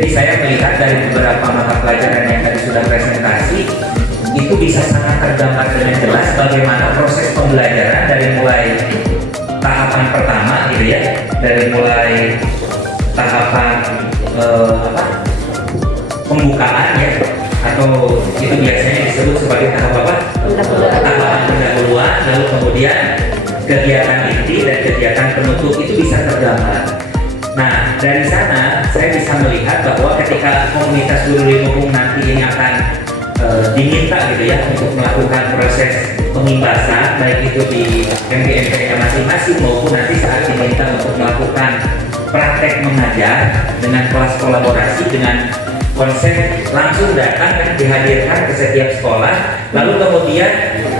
Jadi saya melihat dari beberapa mata pelajaran yang tadi sudah presentasi, itu bisa sangat tergambar dengan jelas bagaimana proses pembelajaran dari mulai tahapan pertama gitu ya, dari mulai tahapan pembukaan ya, atau itu biasanya disebut sebagai tahap apa? Tahapan pendahuluan, lalu kemudian kegiatan inti dan kegiatan penutup itu bisa tergambar. Nah, dari sana saya bisa melihat bahwa ketika komunitas guru Limukung nanti ini akan diminta gitu ya untuk melakukan proses pengimbasan, baik itu di MGMP-nya masing-masing maupun nanti saat diminta untuk melakukan praktek mengajar dengan kelas kolaborasi dengan konsep langsung datang dan dihadirkan ke setiap sekolah, lalu kemudian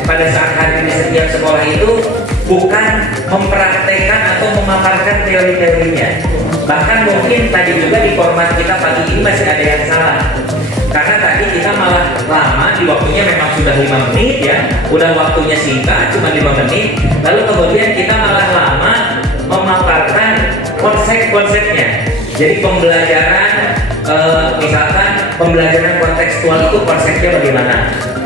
pada saat hadir di setiap sekolah itu bukan mempraktekkan atau memaparkan teori-teorinya. Bahkan mungkin tadi juga di format kita pagi ini masih ada yang salah, karena tadi kita malah lama, di waktunya memang sudah 5 menit ya, udah waktunya singkat cuma 5 menit, lalu kemudian kita malah lama memaparkan konsep-konsepnya. Jadi pembelajaran misalkan pembelajaran kontekstual itu konsepnya bagaimana,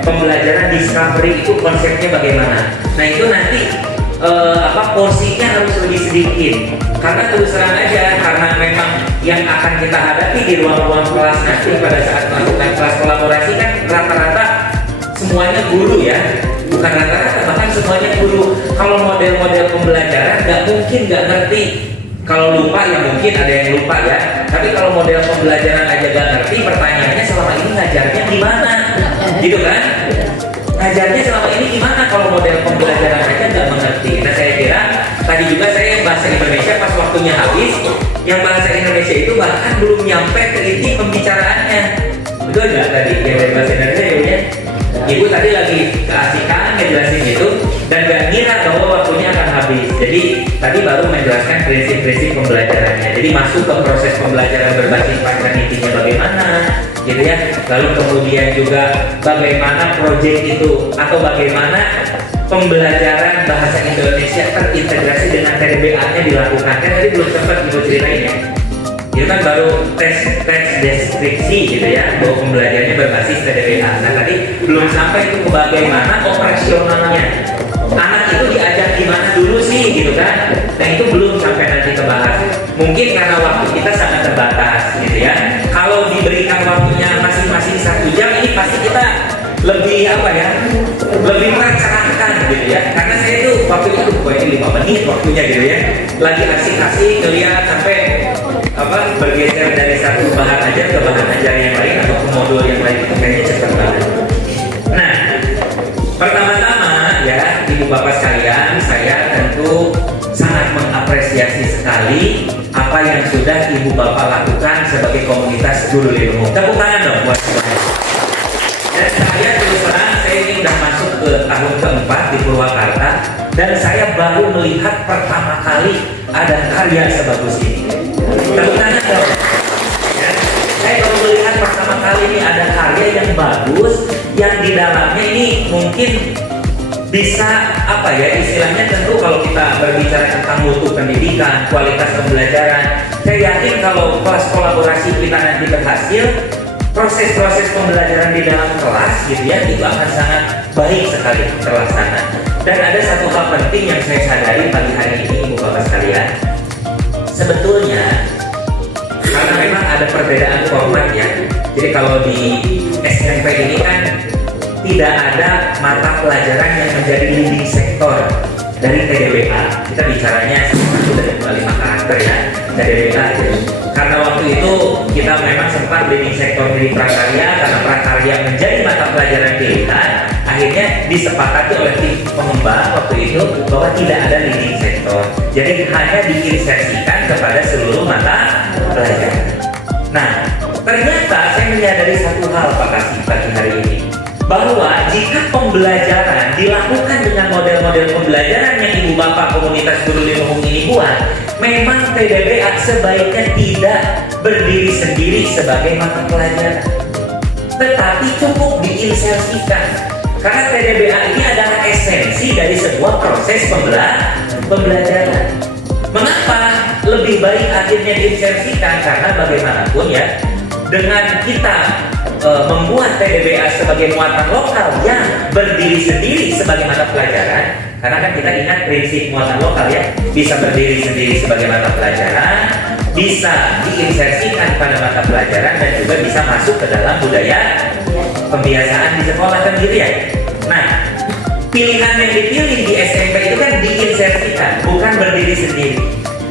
pembelajaran discovery itu konsepnya bagaimana. Nah itu nanti porsinya harus lebih sedikit, karena terus terang aja, karena memang yang akan kita hadapi di ruang-ruang kelas nanti pada saat melakukan kelas kolaborasi kan rata-rata semuanya guru ya, bukan rata-rata, bahkan semuanya guru. Kalau model-model pembelajaran nggak mungkin nggak ngerti. Kalau lupa ya mungkin ada yang lupa ya, tapi kalau model pembelajaran aja nggak ngerti, pertanyaannya selama ini ngajarnya gimana, gitu kan? Ngajarnya selama ini gimana kalau model pembelajaran aja nggak mengerti? Nah saya kira tadi juga saya yang bahasa Indonesia pas waktunya habis, yang bahasa Indonesia itu bahkan belum nyampe ke inti pembicaraannya. Betul nggak tadi yang dari bahasa Indonesia ya? Ibu tadi lagi keasikan ngejelasin itu dan gak ngira bahwa waktunya akan habis. Jadi tadi baru menjelaskan prinsip-prinsip pembelajarannya. Jadi masuk ke proses pembelajaran berbasis pacaran intinya bagaimana, gitu ya. Lalu kemudian juga bagaimana proyek itu atau bagaimana pembelajaran bahasa Indonesia terintegrasi dengan TDBA-nya dilakukan. Kan tadi belum sempat ibu ceritain ya. Itu kan baru teks deskripsi gitu ya, bahwa pembelajarannya berbasis TDBA. Nah tadi belum sampai itu ke bagaimana operasionalnya. Anak itu diajak gimana dulu sih gitu kan. Nah itu belum sampai nanti kebahas. Mungkin karena waktu kita sangat terbatas gitu ya. Kalau diberikan waktunya masing-masing 1 jam, ini pasti kita lebih lebih merencanakan gitu ya. Karena saya itu waktunya ini 5 menit waktunya gitu ya. Lagi asik-asik ngeliat sampai bergeser dari satu bahan ajar ke bahan ajar yang lain atau ke modul yang lain, itu kayaknya cepat banget. Nah, pertama-tama ya ibu bapak sekalian, saya tentu sangat mengapresiasi sekali apa yang sudah ibu bapak lakukan sebagai komunitas guru Limukung. Tepuk tangan dong buat saya. Dan saya terus terang, saya ini sudah masuk ke tahun keempat di Purwakarta dan saya baru melihat pertama kali ada karya sebagus ini. Tepuk tangan dong. Ya, saya baru melihat pertama kali ini ada karya yang bagus, yang di dalamnya ini mungkin bisa istilahnya, tentu kalau kita berbicara tentang mutu pendidikan, kualitas pembelajaran, saya yakin kalau kelas kolaborasi kita nanti berhasil, proses-proses pembelajaran di dalam kelas gitu ya, itu akan sangat baik sekali terlaksana. Dan ada satu hal penting yang saya sadari pagi hari ini ibu bapak sekalian, sebetulnya karena memang ada perbedaan format ya. Jadi kalau di SMP ini kan tidak ada mata pelajaran yang menjadi leading sektor dari TDBA. Kita bicaranya satu dari 25 karakter ya, TDBA. Karena waktu itu kita memang sempat leading sektor dari prakarya, karena prakarya menjadi mata pelajaran pilihan. Akhirnya disepakati oleh tim pengembang waktu itu bahwa tidak ada leading sektor. Jadi hanya diinsersikan kepada seluruh mata pelajaran. Nah, ternyata saya menyadari satu hal Pak Kasih pagi hari ini, bahwa jika pembelajaran dilakukan dengan model-model pembelajaran yang ibu bapak komunitas guru Limukung ini buat, memang TDBA sebaiknya tidak berdiri sendiri sebagai mata pelajaran, tetapi cukup diinsersikan. Karena TDBA ini adalah esensi dari sebuah proses pembelajaran. Mengapa lebih baik akhirnya diinsersikan? Karena bagaimanapun ya, dengan kita membuat TDBA sebagai muatan lokal yang berdiri sendiri sebagai mata pelajaran, karena kan kita ingat prinsip muatan lokal ya, bisa berdiri sendiri sebagai mata pelajaran, bisa diinsersikan pada mata pelajaran, dan juga bisa masuk ke dalam budaya pembiasaan di sekolah kan gitu ya. Nah, pilihan yang dipilih di SMP itu kan diinsersikan, bukan berdiri sendiri.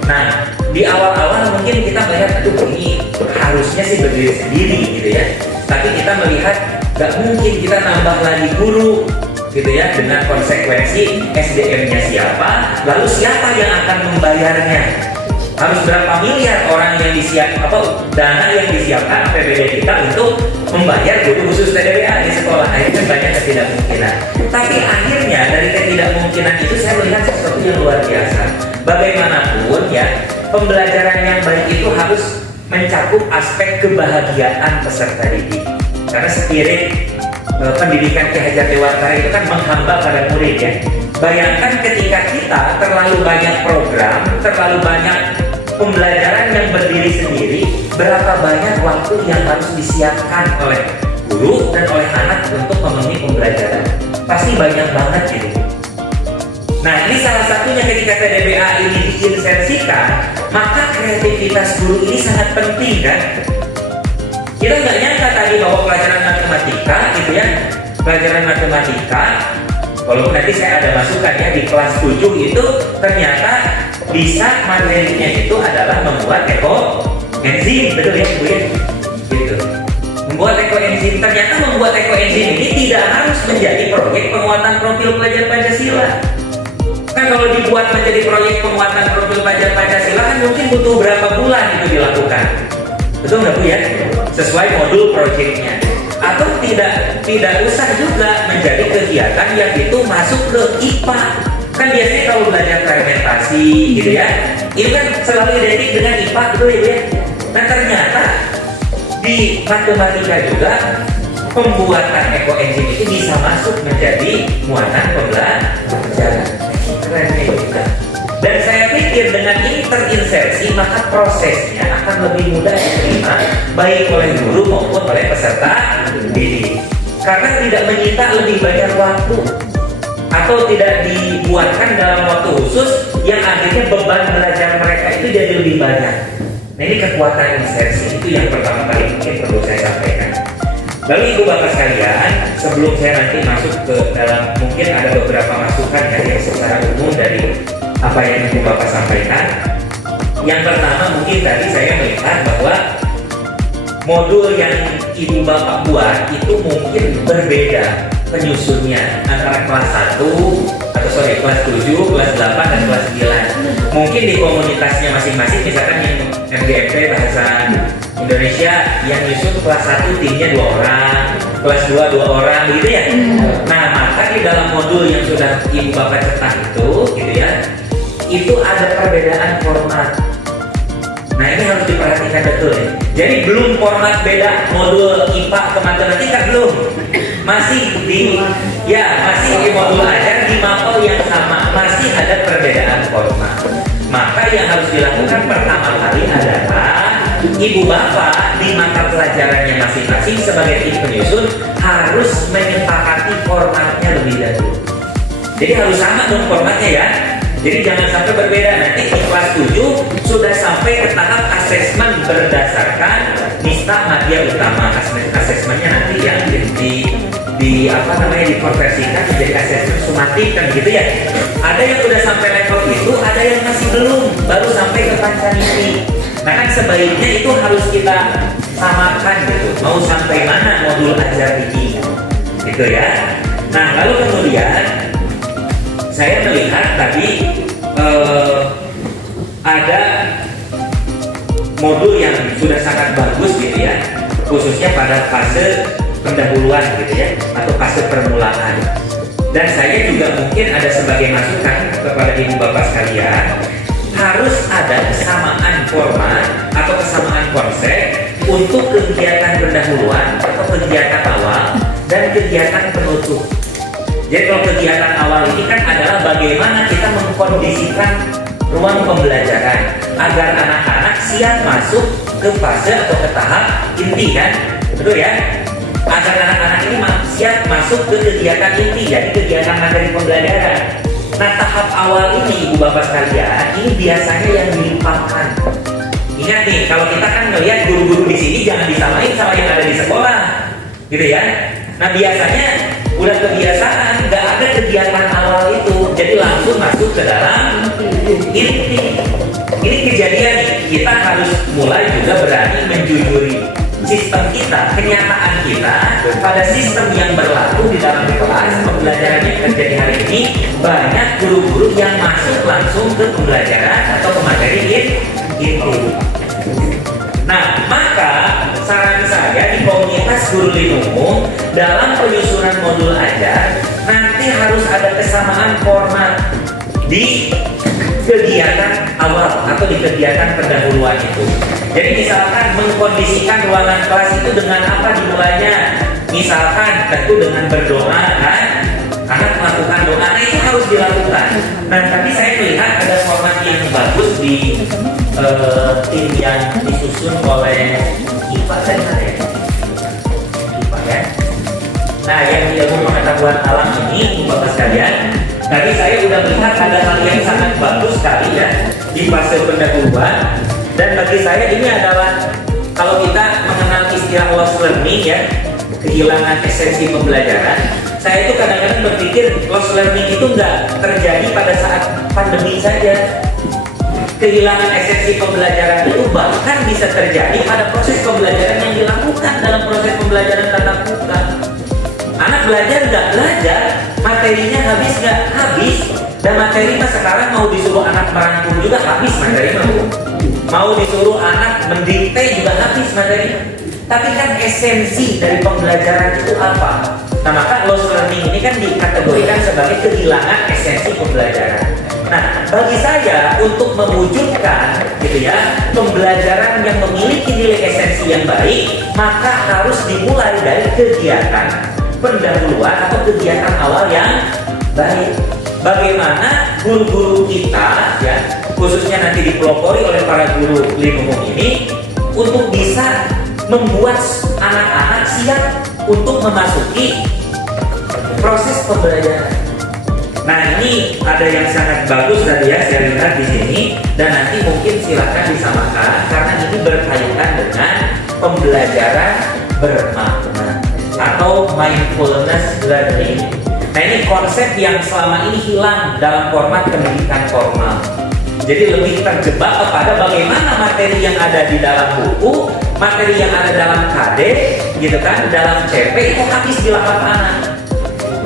Nah, di awal-awal mungkin kita melihat, aduh ini harusnya sih berdiri sendiri gitu ya. Tapi kita melihat gak mungkin kita nambah lagi guru gitu ya, dengan konsekuensi SDM-nya siapa, lalu siapa yang akan membayarnya, harus berapa miliar orang yang disiapkan, dana yang disiapkan APBD kita untuk membayar guru khusus TDBA di sekolah. Akhirnya banyak ketidakmungkinan. Tapi akhirnya dari ketidakmumkinan itu saya melihat sesuatu yang luar biasa. Bagaimanapun ya, pembelajaran yang baik itu harus mencakup aspek kebahagiaan peserta didik. Karena spirit pendidikan Ki Hajar Dewantara itu kan menghamba pada murid ya. Bayangkan ketika kita terlalu banyak program, terlalu banyak pembelajaran yang berdiri sendiri, berapa banyak waktu yang harus disiapkan oleh guru dan oleh anak untuk memenuhi pembelajaran. Pasti banyak banget gitu. Nah, ini salah satunya ketika TDBA ini diinsersikan, maka kreativitas guru ini sangat penting kan. Kita nggak nyangka tadi bahwa pelajaran matematika gitu ya, pelajaran matematika, walaupun nanti saya ada masukan ya, di kelas 7 itu ternyata bisa materinya itu adalah membuat ekoenzim, betul ya Bu ya? Gitu. Membuat ekoenzim, ternyata membuat ekoenzim ini tidak harus menjadi proyek penguatan profil pelajar Pancasila. Kan kalau dibuat menjadi proyek penguatan profil pelajar Pancasila kan mungkin butuh berapa bulan itu dilakukan. Betul nggak Bu ya? Sesuai modul proyeknya. Atau tidak usah juga menjadi kegiatan yang itu masuk ke IPA. Kan biasanya kalau belajar fermentasi gitu ya, ini kan selalu identik dengan IPA gitu ya. Nah ternyata di matematika juga pembuatan ekoenzim itu bisa masuk menjadi muatan pembelajaran. Keren juga. Dan saya pikir dengan ini terinsersi, maka prosesnya akan lebih mudah diterima baik oleh guru maupun oleh peserta didik. Karena tidak menyita lebih banyak waktu atau tidak dibuatkan dalam waktu khusus yang akhirnya beban belajar mereka itu jadi lebih banyak. Nah ini kekuatan insersi itu yang pertama kali mungkin perlu saya sampaikan. Lalu Ibu Bapak sekalian, sebelum saya nanti masuk ke dalam, mungkin ada beberapa masukan yang secara umum dari apa yang Ibu Bapak sampaikan. Yang pertama mungkin tadi saya melihat bahwa modul yang Ibu Bapak buat itu mungkin berbeda penyusunnya antara kelas 1 kelas 7, kelas 8, dan kelas 9. Mungkin di komunitasnya masing-masing, misalkan yang MGMP Bahasa Indonesia yang nyusun kelas 1 timnya 2 orang, kelas 2 2 orang gitu ya. Nah maka di dalam modul yang sudah Ibu Bapak cetak itu gitu ya, itu ada perbedaan format. Nah ini harus diperhatikan betul ya. Jadi belum format beda modul IPA ke matematika belum, masih di modul ajar di mapel yang sama, masih ada perbedaan format. Maka yang harus dilakukan pertama kali adalah Ibu Bapak di mata pelajarannya masing-masing sebagai tim penyusun harus menyepakati formatnya lebih dahulu. Jadi harus sama dong formatnya ya. Jadi jangan sampai berbeda. Nanti di kelas 7 sudah sampai ke tahap asesmen berdasarkan Nista Madya Utama. Asesmennya nanti yang dikonversikan menjadi asesmen sumatif kan gitu ya. Ada yang udah sampai level itu, ada yang masih belum, baru sampai ke Pancaniti. Nah kan sebaiknya itu harus kita samakan gitu. Mau sampai mana modul ajar ini, gitu ya. Nah lalu kemudian saya melihat tadi ada modul yang sudah sangat bagus gitu ya, khususnya pada fase pendahuluan gitu ya, atau fase permulaan. Dan saya juga mungkin ada sebagai masukan kepada Ibu Bapak sekalian, harus ada kesamaan format atau kesamaan konsep untuk kegiatan pendahuluan atau kegiatan awal dan kegiatan penutup. Jadi kalau kegiatan awal ini kan adalah bagaimana kita mengkondisikan ruang pembelajaran agar anak-anak siap masuk ke fase atau ke tahap inti kan, betul ya? Agar anak-anak ini siap masuk ke kegiatan inti, jadi kegiatan materi pembelajaran. Nah, tahap awal ini Ibu Bapak sekalian, ini biasanya yang dilupakan. Ingat nih, kalau kita kan melihat guru-guru di sini jangan disamain sama yang ada di sekolah, gitu ya. Nah, biasanya udah kebiasaan, nggak ada kegiatan awal itu, jadi langsung masuk ke dalam inti. Ini kejadian nih, kita harus mulai juga berani menjujuri sistem kita, kenyataan kita pada sistem yang berlaku di dalam kelas pembelajaran yang terjadi hari ini. Banyak guru-guru yang masuk langsung ke pembelajaran atau ke materi inti. Nah, maka saran saya di komunitas guru Linumung dalam penyusunan modul ajar nanti harus ada kesamaan format di kegiatan awal atau di kegiatan pendahuluan itu. Jadi misalkan mengkondisikan ruangan kelas itu dengan apa dimulainya? Misalkan tentu dengan berdoa kan? Anak melakukan doa, nah itu harus dilakukan. Nah, tadi saya melihat ada format yang bagus di tim yang disusun oleh IPA dan IPA ya. Nah, yang ilmu pengetahuan alam ini, Bapak sekalian, tadi saya sudah melihat ada hal yang sangat bagus sekali ya di fase pendahuluan. Dan bagi saya ini adalah kalau kita mengenal istilah lost learning ya, kehilangan esensi pembelajaran. Saya itu kadang-kadang berpikir lost learning itu nggak terjadi pada saat pandemi saja. Kehilangan esensi pembelajaran itu bahkan bisa terjadi pada proses pembelajaran yang dilakukan dalam proses pembelajaran tatap muka. Anak belajar nggak belajar, materinya habis nggak habis, dan materi mah sekarang mau disuruh anak merangkum juga habis materi mau disuruh anak mendikte juga habis materi. Tapi kan esensi dari pembelajaran itu apa? Nah, maka lost learning ini kan dikategorikan sebagai kehilangan esensi pembelajaran. Nah, bagi saya untuk mewujudkan gitu ya pembelajaran yang memiliki nilai esensi yang baik, maka harus dimulai dari kegiatan pendahuluan atau kegiatan awal yang baik. Bagaimana guru-guru kita ya, khususnya nanti dipelopori oleh para guru Linumung ini untuk bisa membuat anak-anak siap untuk memasuki proses pembelajaran. Nah, ini ada yang sangat bagus tadi ya saya lihat di sini, dan nanti mungkin silakan disamakan karena ini berkaitan dengan pembelajaran bermakna atau mindfulness learning. Nah, ini konsep yang selama ini hilang dalam format pendidikan formal. Jadi lebih terjebak kepada bagaimana materi yang ada di dalam buku, materi yang ada dalam KD, gitu kan, dalam CP itu habis di lapak anak.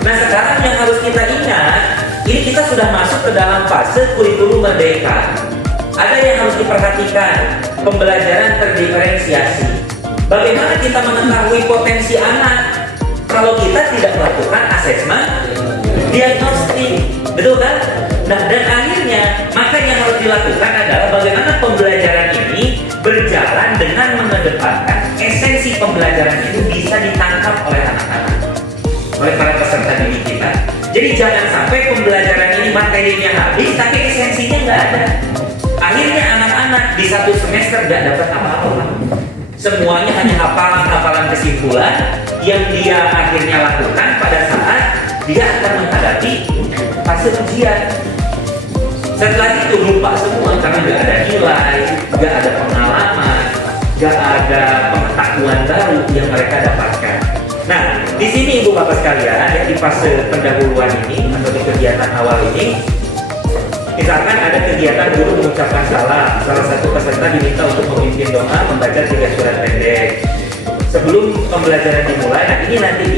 Nah, sekarang yang harus kita ingat, ini kita sudah masuk ke dalam fase kurikulum merdeka. Ada yang harus diperhatikan, pembelajaran terdiferensiasi. Bagaimana kita mengetahui potensi anak kalau kita tidak melakukan asesmen diagnostik, betul kan? Nah, dan akhirnya maka yang harus dilakukan adalah bagaimana pembelajaran ini berjalan dengan mengedepankan esensi pembelajaran itu bisa ditangkap oleh anak-anak, oleh para peserta didik kita. Jadi jangan sampai pembelajaran ini materinya habis tapi esensinya nggak ada. Akhirnya anak-anak di satu semester nggak dapat apa-apa. Semuanya hanya hafalan-hafalan kesimpulan yang dia akhirnya lakukan pada saat dia akan menghadapi fase ujian. Setelah itu lupa semua karena nggak ada nilai, nggak ada pengalaman, nggak ada pengetahuan baru yang mereka dapatkan. Nah, di sini Ibu Bapak sekalian, ya, di fase pendahuluan ini atau di kegiatan awal ini, misalkan ada kegiatan guru mengucapkan salah satu peserta diminta untuk memimpin doa membaca 3 surat pendek sebelum pembelajaran dimulai. Nah, ini nanti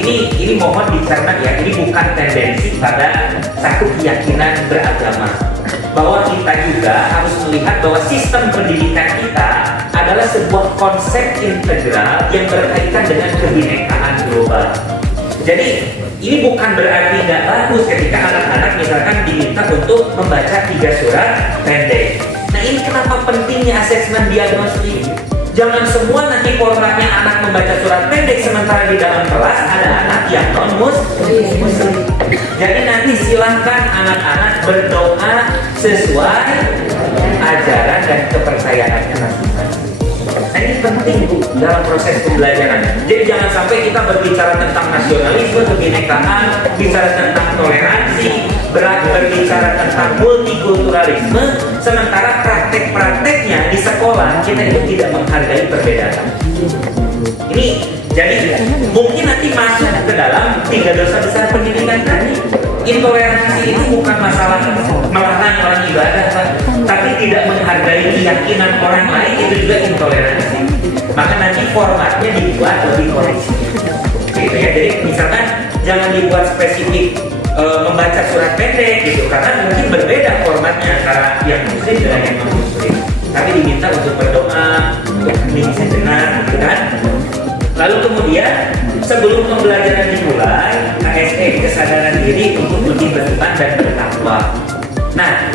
ini mohon dicermat ya, ini bukan tendensi pada satu keyakinan beragama, bahwa kita juga harus melihat bahwa sistem pendidikan kita adalah sebuah konsep integral yang berkaitan dengan kebinekaan global. Jadi ini bukan berarti nggak bagus ketika anak-anak misalkan diminta untuk membaca 3 surat pendek. Nah, ini kenapa pentingnya asesmen diagnostik. Jangan semua nanti formatnya anak membaca surat pendek sementara di dalam kelas ada anak yang non-muslim. Jadi nanti silahkan anak-anak berdoa sesuai ajaran dan kepercayaannya masing-masing. ini penting Bu dalam proses pembelajaran. Jadi jangan sampai kita berbicara tentang nasionalisme, kebinekaan, bicara tentang toleransi, berbicara tentang multikulturalisme, sementara praktek-prakteknya di sekolah kita itu tidak menghargai perbedaan. Ini jadi mungkin nanti masuk ke dalam 3 dosa besar pendidikan tadi. Intoleransi itu bukan masalah melarang orang ibadah, Pak, tapi tidak menghargai keyakinan orang lain, itu juga intoleransi. Maka nanti formatnya dibuat lebih koreksi. Gitu ya. Jadi misalkan jangan dibuat spesifik membaca surat pendek gitu, karena mungkin berbeda formatnya antara yang muslim dengan yang non muslim. Tapi diminta untuk berdoa, untuk hening sejenak, gitu kan? Lalu kemudian sebelum pembelajaran dimulai, KSE, kesadaran diri untuk lebih beriman dan bertakwa. Nah,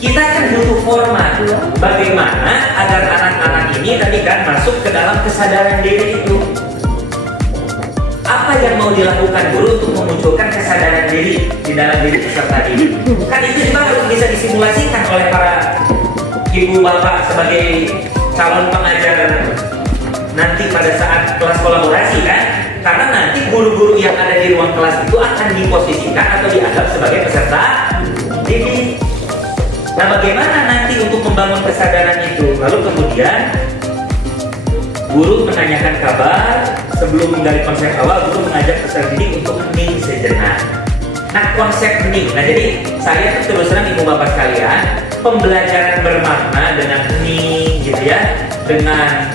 kita kan butuh format bagaimana agar anak-anak ini tadi kan masuk ke dalam kesadaran diri itu. Apa yang mau dilakukan guru untuk memunculkan kesadaran diri di dalam diri peserta didik? Kan itu juga harus bisa disimulasikan oleh para ibu bapak sebagai calon pengajar nanti pada saat kelas kolaborasi kan, karena nanti guru-guru yang ada di ruang kelas itu akan diposisikan atau dianggap sebagai peserta didik. Nah, bagaimana nanti untuk membangun kesadaran itu? Lalu kemudian guru menanyakan kabar sebelum menggali konsep awal, guru mengajak peserta didik untuk hening sejenak. Nah, konsep hening. Nah, jadi saya terus terang ibu bapak sekalian, pembelajaran bermakna dengan hening gitu ya, dengan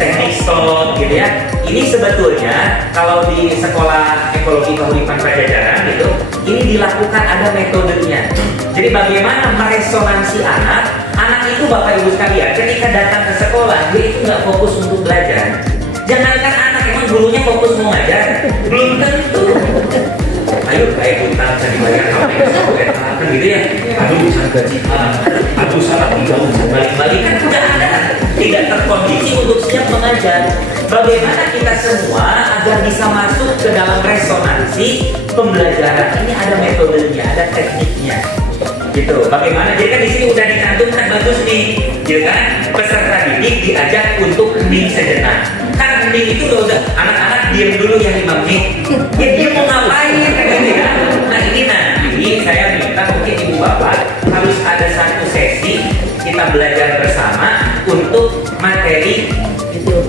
teknik stop gitu ya. Ini sebetulnya kalau di sekolah ekologi kehidupan Pajajaran gitu, ini dilakukan ada metodenya. Jadi bagaimana meresonansi anak itu Bapak Ibu sekalian, ketika datang ke sekolah dia itu nggak fokus untuk belajar. Jangankan anak, emang gurunya fokus mau ngajar, belum tentu. Ayo kayak kita bisa dibayar kan gitu ya. Aduh bisa gaji, aduh salah tinggal, balik-balik kan udah ada, tidak terkondisi untuk siap mengajar. Bagaimana kita semua agar bisa masuk ke dalam resonansi pembelajaran ini, ada metodenya, ada tekniknya. Gitu. Bagaimana? Jadi kan di sini udah dicantumkan bagus nih, gitu kan? Peserta didik diajak untuk hening sejenak. Kan hening itu udah anak-anak diam dulu ya 5 menit. Ya dia mau ngapain kan gitu ya? Nah ini nanti saya minta mungkin ibu bapak harus ada satu sesi kita belajar bersama untuk materi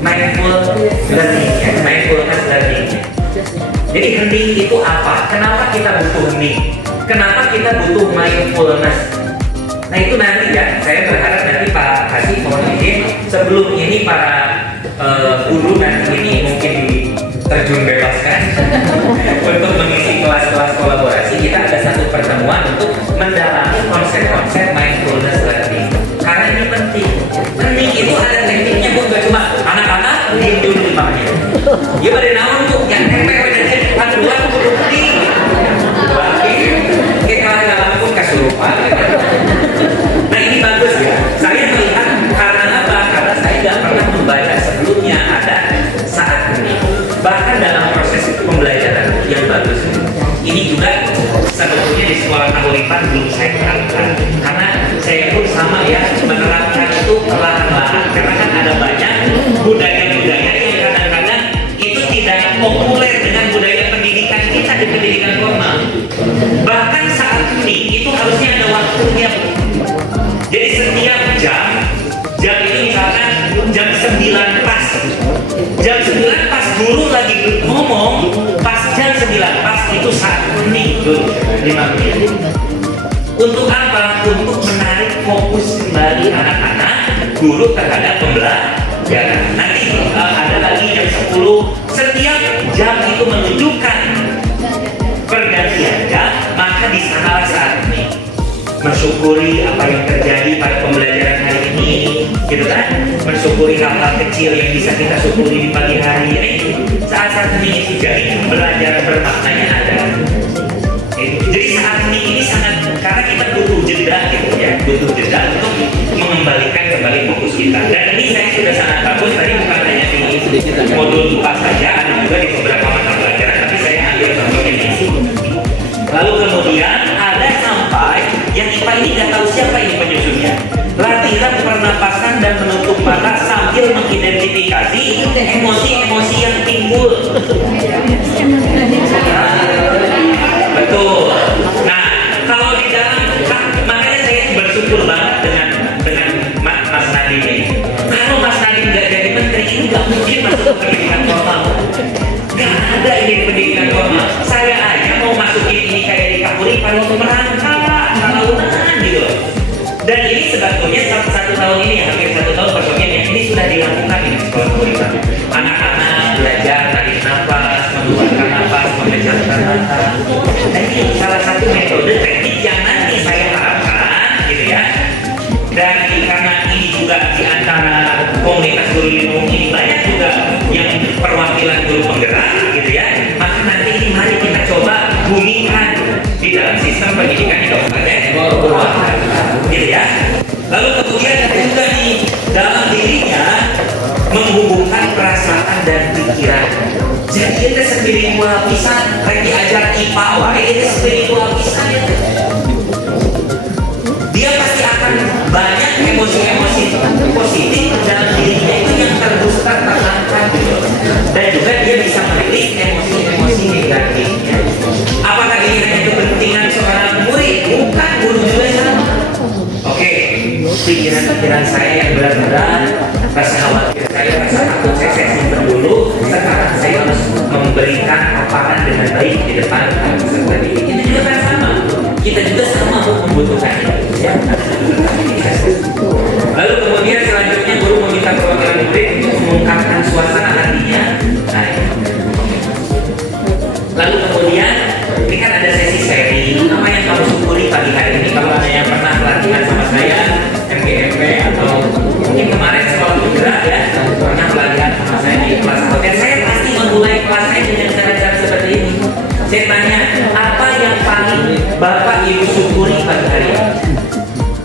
mindful learning ya, mindfulness learning. Jadi hening itu apa? Kenapa kita butuh hening? Kenapa kita butuh mindfulness? Nah itu nanti ya, saya berharap nanti Pak Kasih mohon izin sebelum ini para guru nanti ini mungkin terjun bebaskan untuk mengisi kelas-kelas kolaborasi. Kita ada satu pertemuan untuk mendalami konsep-konsep mindfulness learning. Karena ini penting. Hening itu ada tekniknya, Bu, gak cuma anak-anak diam dulu 5 menit. Ya pada naon tuh yang tempe aja aduan kudu hening. Nah ini bagus ya. Saya melihat karena apa? Karena saya tidak pernah membaca sebelumnya ada saat ini. Bahkan dalam proses pembelajaran yang bagus. Ini juga sebetulnya di sekolah Kahuripan belum saya terapkan. Karena saya pun sama ya menerapkan itu perlahan-lahan. Karena kan ada banyak budaya-budaya yang kadang-kadang itu tidak populer dengan budaya pendidikan kita di pendidikan formal. Bahkan saat ini itu harusnya ada waktunya. Jadi setiap jam ini misalkan jam 9 pas. Jam 9 pas guru lagi ngomong, pas jam 9 pas itu saat ini dulu 5 menit. Untuk apa? Untuk menarik fokus kembali anak-anak guru terhadap pembelajaran. Nanti ada lagi jam 10. Setiap jam itu menunjukkan pergantian jam, maka di sana saat ini mensyukuri apa yang terjadi pada pembelajaran hari ini, gitu kan? Mensyukuri hal-hal kecil yang bisa kita syukuri di pagi hari. Saat-saat ini itu jadi belajar bermaknanya ada. Jadi saat ini sangat, karena kita butuh jeda gitu ya, butuh jeda untuk mengembalikan kembali fokus kita. Dan ini saya sudah sangat bagus tadi bukan hanya di modul 4 saja, ada juga di beberapa mata pelajaran, tapi saya ambil contohnya di sini. Lalu kemudian ada sampai yang IPA ini nggak tahu siapa ini penyusunnya. latihan pernapasan dan menutup mata sambil mengidentifikasi emosi-emosi yang timbul. Betul. Nah, kalau di dalam, makanya saya bersyukur banget dengan Mas Nadiem ini. Kalau Mas Nadiem nggak jadi menteri, ini nggak mungkin masuk ke pendidikan formal. Nggak ada ini pendidikan formal. Saya aja mau masukin ini kayak di Kapuri kalau merangkak, tahunan gitu. Dan ini sebetulnya satu tahun ini, hampir 1 tahun persoalannya ini sudah dilakukan di sekolah pemerintah. Anak-anak belajar tarik nafas, mengeluarkan nafas, memejamkan mata. Dan ini salah satu metode teknik yang nanti saya harapkan, gitu ya. Dan karena ini juga di antara komunitas guru lingkungan ini banyak juga yang perwakilan guru penggerak, gitu ya. Maka nanti ini mari kita coba bumikan di dalam sistem pendidikan di kabupaten Purwakarta, gitu ya. Lalu kemudian ada juga nih dalam dirinya menghubungkan perasaan dan pikiran. Jadi kita spiritual pisan, kayak diajar IPA, wah ini spiritual pisan ya. Dia pasti akan banyak emosi-emosi positif dalam dirinya itu yang terbooster, terangkat gitu. Dan juga dia bisa merilis emosi-emosi negatifnya. Apakah ini hanya kepentingan seorang murid? Bukan, guru juga sama. Oke, pikiran-pikiran saya yang berat-berat, rasa khawatir saya, rasa takut saya simpan dulu. Sekarang saya harus memberikan paparan dengan baik di depan peserta didik. Itu juga kan sama. Kita juga sama membutuhkan itu. Ya. Lalu kemudian selanjutnya guru meminta perwakilan murid untuk mengungkapkan suasana hatinya. Nah, lalu kemudian ini kan ada sesi sharing. Apa yang kamu syukuri pagi hari ini? Kalau ada yang pernah pelatihan sama saya, MGMP atau mungkin kemarin sekolah penggerak ya, pernah pelatihan sama saya di kelas hotel. Saya pasti memulai kelas saya dengan cara-cara seperti ini. Saya tanya, apa yang paling Bapak Ibu syukuri pagi hari ini?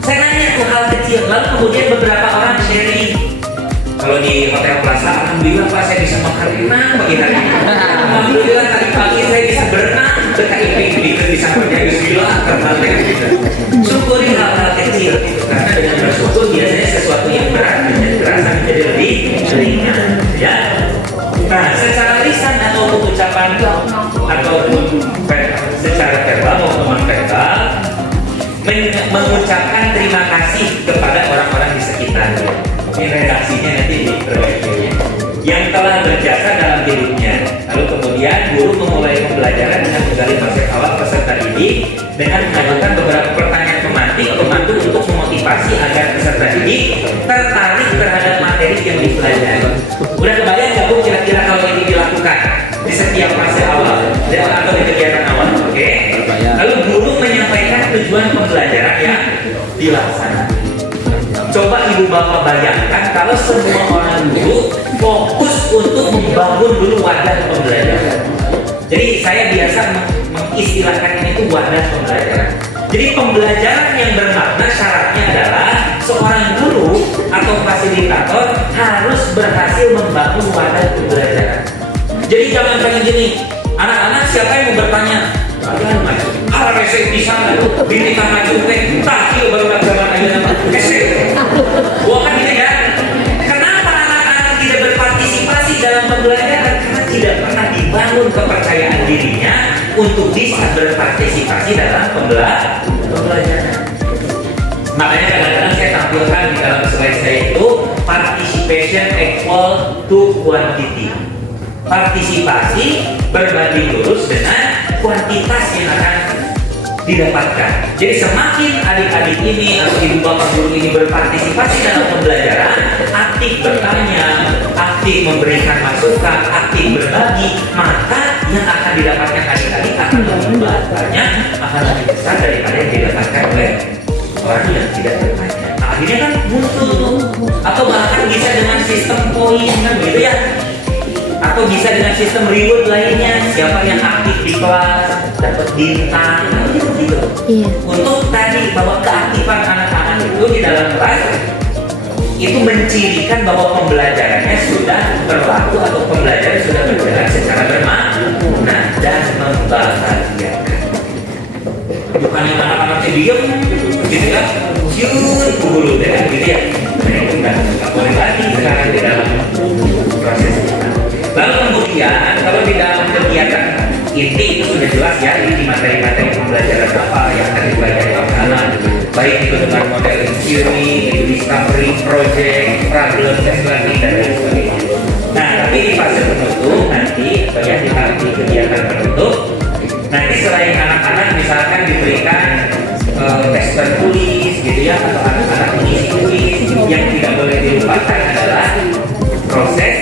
Saya nanya tuh hal kecil, lalu kemudian beberapa orang sharing. Kalau di Hotel Plaza, alhamdulillah Pak saya bisa makan renang pagi hari ini. Alhamdulillah tadi pagi saya bisa berenang dekat IPB, bisa pergi bismillah terbaik gitu. Syukuri hal-hal kecil gitu, karena dengan bersyukur biasanya sesuatu yang berat menjadi terasa menjadi lebih ringan, ya. Nah, secara lisan atau ucapan ataupun secara verbal maupun non-verbal mengucapkan terima kasih kepada orang-orang di sekitarnya. Ini redaksinya nanti di proyeknya yang telah berjasa dalam hidupnya. Lalu kemudian guru memulai pembelajaran dengan menggali konsep awal peserta didik dengan mengajukan beberapa pertanyaan pemantik untuk memotivasi agar peserta didik tertarik terhadap materi yang dipelajari. Udah kebayang nggak Bu kira-kira kalau ini dilakukan di setiap fase awal atau di kegiatan awal? Oke. Lalu guru menyampaikan tujuan pembelajaran yang dilaksanakan. Coba ibu bapak bayangkan kalau semua orang guru fokus untuk membangun dulu wadah pembelajaran. Jadi saya biasa mengistilahkan ini itu wadah pembelajaran. Jadi pembelajaran yang bermakna syaratnya adalah seorang guru atau fasilitator harus berhasil membangun wadah pembelajaran. Jadi jangan kayak gini, anak-anak siapa yang mau bertanya? Kalian maju, hal resep di sana tuh, bineka maju teh, tak baru berjalan aja nama resep. Wah kan gitu ya. Kenapa anak-anak tidak berpartisipasi dalam pembelajaran? Karena tidak pernah dibangun kepercayaan dirinya untuk bisa berpartisipasi dalam pembelajaran. Makanya kadang-kadang saya tampilkan di dalam slide saya itu participation equal to quantity. Partisipasi berbanding lurus dengan kuantitas yang akan didapatkan. Jadi semakin adik-adik ini atau ibu bapak guru ini berpartisipasi dalam pembelajaran, aktif bertanya, aktif memberikan masukan, aktif berbagi, maka yang akan didapatkan adik-adik akan lebih banyak, akan lebih besar daripada yang didapatkan oleh orang yang tidak bertanya. Nah, akhirnya kan muncul tuh, atau bahkan bisa dengan sistem poin kan begitu ya. Atau bisa dengan sistem reward lainnya, siapa yang aktif di kelas dapat bintang, gitu. Iya. Untuk tadi bahwa keaktifan anak-anak itu di dalam kelas itu mencirikan bahwa pembelajarannya sudah berlaku atau pembelajaran sudah berjalan secara bermakna dan membahagiakan. Bukan yang anak-anaknya diam, gitu ya. cium hulu deh gitu ya. Nah itu nggak boleh lagi sekarang di dalam proses kita. Lalu kemudian kalau di dalam kegiatan inti itu sudah jelas ya, inti materi-materi pembelajaran apa yang akan dipelajari anak, baik itu dengan model theory, itu discovery, project, problem, test learning dan lain sebagainya. Nah tapi di fase penutup nanti atau ya di kegiatan penutup nanti selain anak-anak misalkan diberikan tes tertulis gitu ya, atau anak-anak mengisi tulis, yang tidak boleh dilupakan adalah proses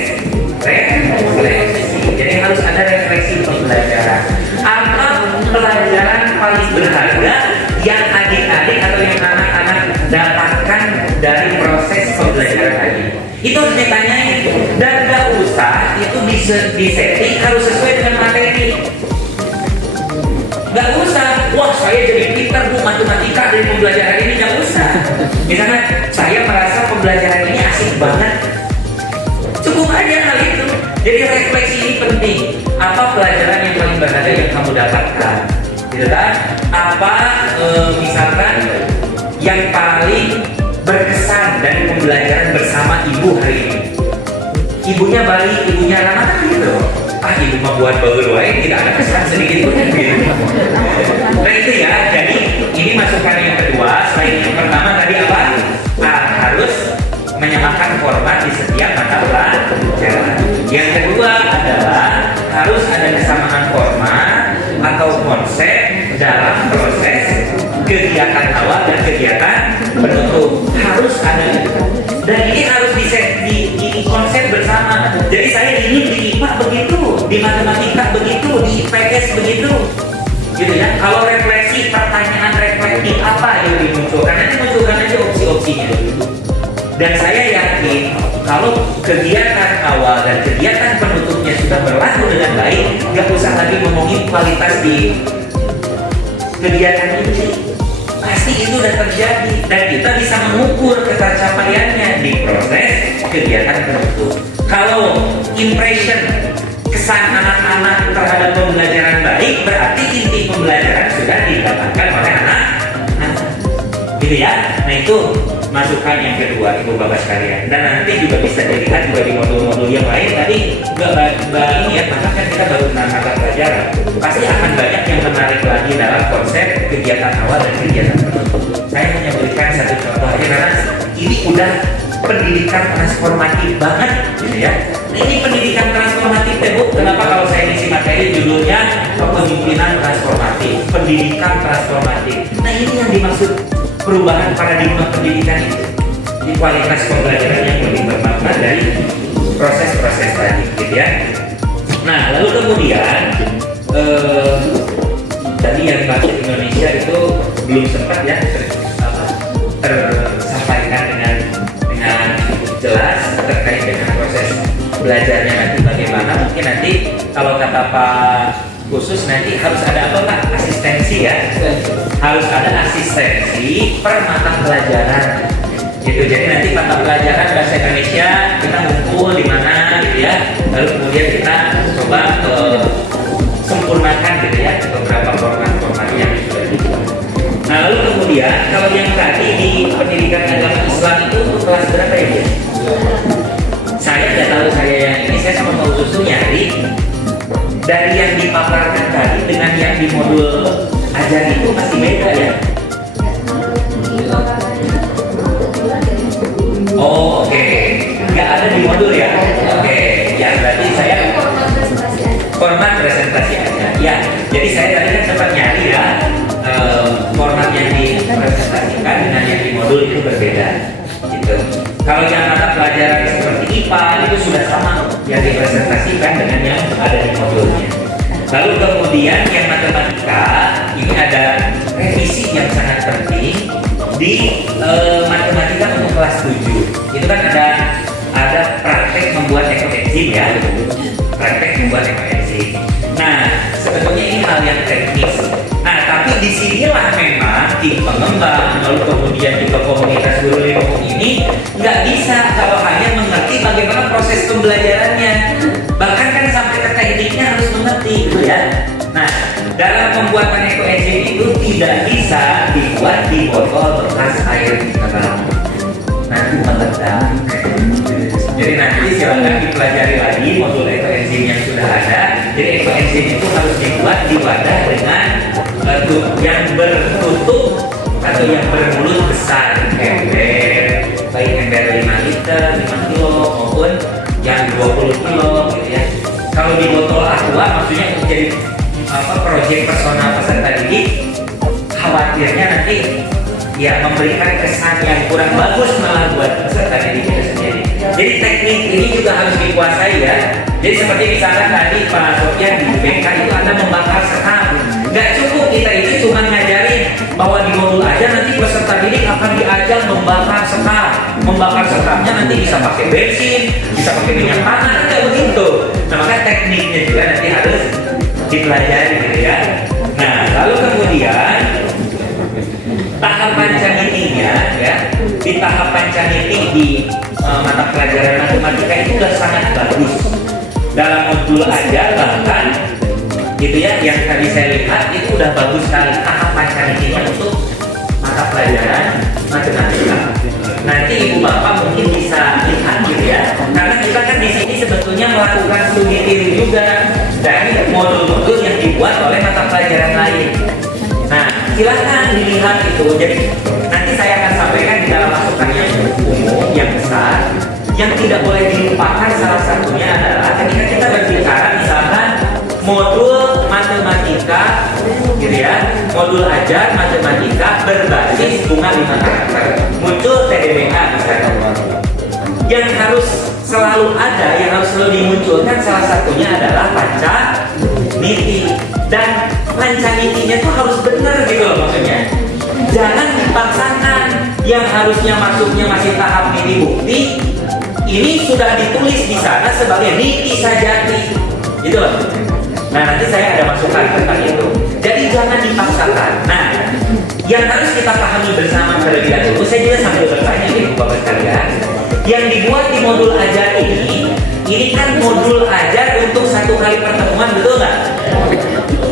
refleksi. Jadi harus ada refleksi pembelajaran. Apa pelajaran paling berharga yang adik-adik atau yang anak-anak dapatkan dari proses pembelajaran tadi? Itu harus ditanyain, dan gak usah itu disetting harus sesuai dengan materi. Gak usah, wah saya jadi pintar bu matematika dari pembelajaran ini, gak usah. Misalnya saya merasa pembelajaran ini asik banget, cukup aja hal itu. Jadi refleksi ini penting. Apa pelajaran yang paling berharga yang kamu dapatkan, gitu kan? Apa misalkan yang paling berkesan dari pembelajaran bersama ibu hari ini? Ibunya balik, ibunya lama kan gitu. Ibu membuat baru lain tidak ada kesan sedikit pun gitu. Nah itu ya, jadi ini masukan yang kedua. Selain yang pertama tadi apa? Harus menyamakan format di setiap mata pelajaran. Yang kedua adalah harus ada kesamaan format atau konsep dalam proses kegiatan awal dan kegiatan penutup. Harus ada, dan ini harus di konsep bersama. Jadi saya ini di IPA begitu, di matematika begitu, di IPS begitu, gitu ya. Kalau refleksi, pertanyaan reflektif apa yang dimunculkan, nanti munculkan aja opsi-opsinya. Dan saya yakin kalau kegiatan awal dan kegiatan penutupnya sudah berlaku dengan baik, nggak usah lagi ngomongin kualitas di kegiatan ini. Pasti itu sudah terjadi dan kita bisa mengukur tercapaiannya di proses kegiatan penutup. Kalau impression, kesan anak-anak terhadap pembelajaran baik, berarti inti pembelajaran sudah didapatkan oleh anak-anak, gitu ya. Nah itu masukan yang kedua, ibu bapak sekalian. Dan nanti juga bisa dilihat juga di modul-modul yang lain. Tadi ini ya, maka kan kita baru 6 mata pelajaran. Pasti akan banyak yang menarik lagi dalam konsep kegiatan awal dan kegiatan penutup. Saya hanya berikan satu contoh aja karena ini udah pendidikan transformatif banget, gitu ya. Nah, ini pendidikan transformatif ya Bu. Kenapa kalau saya isi materi judulnya kepemimpinan transformatif, pendidikan transformatif. Nah ini yang dimaksud perubahan paradigma pendidikan itu, di kualitas pembelajaran yang lebih bermakna dari proses-proses tadi, gitu ya. Nah lalu kemudian tadi yang bahasa Indonesia itu belum sempat ya tersampaikan dengan jelas terkait dengan proses belajarnya nanti bagaimana. Mungkin nanti kalau kata Pak khusus nanti harus ada apa Pak? Asistensi ya, harus ada asistensi per mata pelajaran gitu. Jadi nanti mata pelajaran bahasa Indonesia kita ngumpul di mana gitu ya, lalu kemudian kita coba sempurnakan gitu ya beberapa format yang sudah dibuat. Nah lalu kemudian kalau yang tadi di pendidikan agama Islam itu kelas berapa ya Bu? Saya tidak tahu, saya yang ini saya sama Pak Susu nyari dari yang dipaparkan tadi dengan yang di modul ajar itu masih beda ya. Oh oke. Nggak ada di modul ya. Oke, ya berarti saya format presentasi aja. Ya, jadi saya tadi kan sempat nyari ya, format yang dipresentasikan dengan yang di modul itu berbeda. Gitu. Kalau yang mata pelajaran seperti IPA itu sudah sama yang dipresentasikan dengan yang ada di modulnya. Lalu kemudian yang matematika ini ada revisi yang sangat penting di matematika untuk kelas 7. Itu kan ada praktek membuat ekoenzim ya, praktek membuat ekoenzim. Nah sebetulnya ini hal yang teknis. Nah tapi disinilah memang tim pengembang lalu kemudian juga komunitas guru lingkungan ini nggak bisa kalau hanya mengerti bagaimana proses pembelajarannya, bahkan kan sampai ke tekniknya harus mengerti gitu ya. Nah dalam pembuatan ekoenzim itu tidak bisa dibuat dibuat di botol bekas air mineral. Nanti meledak. Jadi nanti silakan dipelajari lagi modul ekoenzim yang sudah ada. Jadi ekoenzim itu harus dibuat di wadah dengan yang bertutup atau yang bermulut besar, ember, baik ember 5 liter, 5 kilo maupun yang 20 kilo gitu ya. Kalau di botol aqua maksudnya untuk jadi proyek personal peserta didik, khawatirnya nanti ya memberikan kesan yang kurang bagus malah buat peserta didik itu sendiri. Jadi teknik ini juga harus dikuasai ya. Jadi seperti misalkan tadi Pak Sofian di BK itu Anda membakar sekam. Gak cukup kita itu cuma ngajarin bahwa di modul aja nanti peserta didik akan diajar membakar sekam. Membakar sekamnya nanti bisa pakai bensin, bisa pakai minyak panas, kayak begitu. Nah maka tekniknya juga nanti harus dipelajari gitu ya. Nah lalu kemudian tahap pancanitiknya ya, di tahap pancanitik di mata pelajaran matematika itu sudah sangat bagus. Dalam modul aja bahkan gitu ya, yang tadi saya lihat itu udah bagus sekali tahap pancanitiknya untuk mata pelajaran matematika. Nanti ibu bapak mungkin bisa lihat gitu ya, karena kita kan di sini sebetulnya melakukan studi tiru juga dari modul-modul yang dibuat oleh mata pelajaran lain. Nah silahkan dilihat itu. Jadi nanti saya akan sampaikan di dalam masukan yang umum yang besar. Yang tidak boleh dilupakan salah satunya adalah ketika kita berbicara misalkan modul matematika gitu ya, modul ajar matematika berbasis bunga 5 karakter, muncul TDBK misalnya. Yang harus selalu ada, yang harus selalu dimunculkan salah satunya adalah pancaniti. Dan pancanitinya tuh harus benar gitu loh maksudnya. Jangan dipaksakan, yang harusnya masuknya masih tahap niti bukti, ini sudah ditulis di sana sebagai niti sajati gitu loh. Nah nanti saya ada masukan tentang itu. Jadi jangan dipaksakan. Nah yang harus kita pahami bersama terlebih dahulu, saya juga sambil bertanya ibu bapak sekalian, yang dibuat di modul ajar ini kan modul ajar untuk 1 kali pertemuan, betul nggak?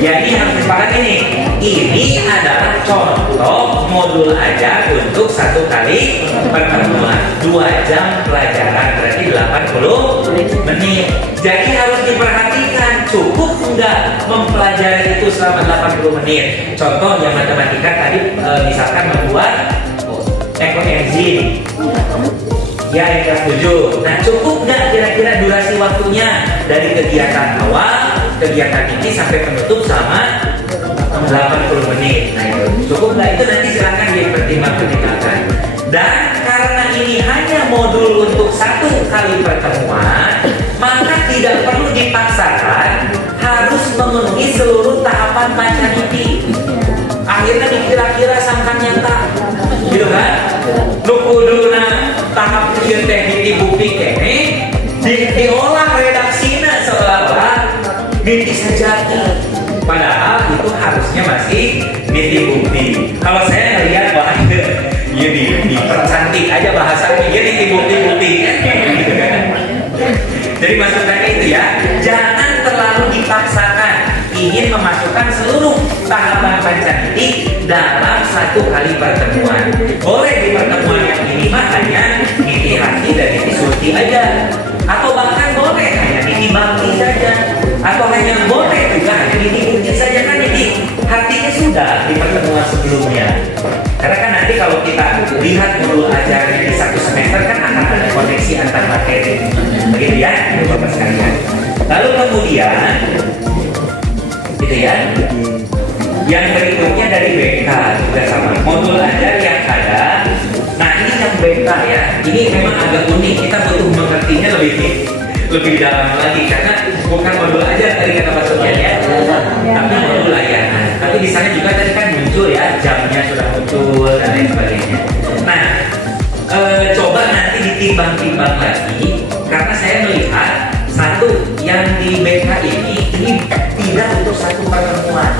Jadi harus disepakati ini adalah contoh modul ajar untuk 1 kali pertemuan, 2 jam pelajaran, berarti 80 menit. Jadi harus diperhatikan cukup enggak mempelajari itu selama 80 menit. Contoh yang matematika tadi misalkan membuat ekoenzim. Ya, yang kelas 7. Nah, cukup nggak kira-kira durasi waktunya dari kegiatan awal, kegiatan ini sampai penutup sama 80 menit. Nah, itu cukup nggak? Itu nanti silakan dipertimbangkan. Dan karena ini hanya modul untuk 1 kali pertemuan, maka tidak perlu dipaksakan harus memenuhi seluruh tahapan pancaniti. Akhirnya dikira-kira sangkan nyata, gitu kan? Nukuduna tahap kecil teknik bukti kene diolah redaksinya seolah-olah niti sajati, padahal itu harusnya masih niti bukti. Kalau saya melihat bahwa ya dipercantik aja bahasanya, ya niti bukti gitu kan. Jadi maksudnya itu ya, jangan terlalu dipaksakan ingin memasukkan seluruh tahapan pancaniti dalam 1 kali pertemuan. Boleh di pertemuan yang ini hanya niti hati dan niti surti aja, atau bahkan boleh hanya niti bakti saja, atau hanya boleh juga hanya niti bukti saja. Kan niti hatinya sudah di pertemuan sebelumnya. Karena kan nanti kalau kita lihat modul ajarnya di 1 semester kan akan ada koneksi antar materi, begitu ya, Bapak sekalian. Lalu kemudian gitu ya, yang berikutnya dari BK juga sama modul ajar yang ada. Nah ini yang BK ya, ini memang agak unik, kita butuh mengertinya lebih dalam lagi karena bukan modul ajar tadi kata Pak Sofian ya, tapi modul layanan. Tapi di sana juga tadi kan muncul ya, jamnya sudah muncul dan lain sebagainya. Nah coba nanti ditimbang-timbang lagi, karena saya melihat satu yang di BK ini tidak untuk 1 pertemuan,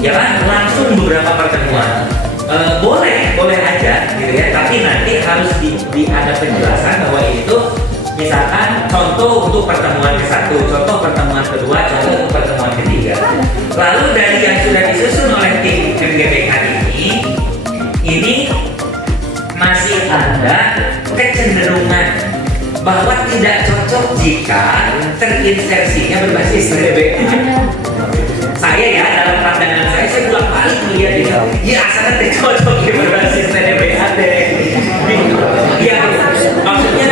ya kan, langsung beberapa pertemuan. Boleh aja gitu ya, tapi nanti harus ada penjelasan bahwa itu misalkan contoh untuk pertemuan ke-1, contoh pertemuan kedua, contoh untuk pertemuan ketiga. Lalu dari yang sudah disusun oleh tim MGBK ini ada kecenderungan bahwa tidak cocok jika terinsersinya berbasis TDBA. Saya ya, dalam pandangan saya bolak-balik melihat ini, ya sangat cocok ya berbasis TDBA deh. Ya, maksudnya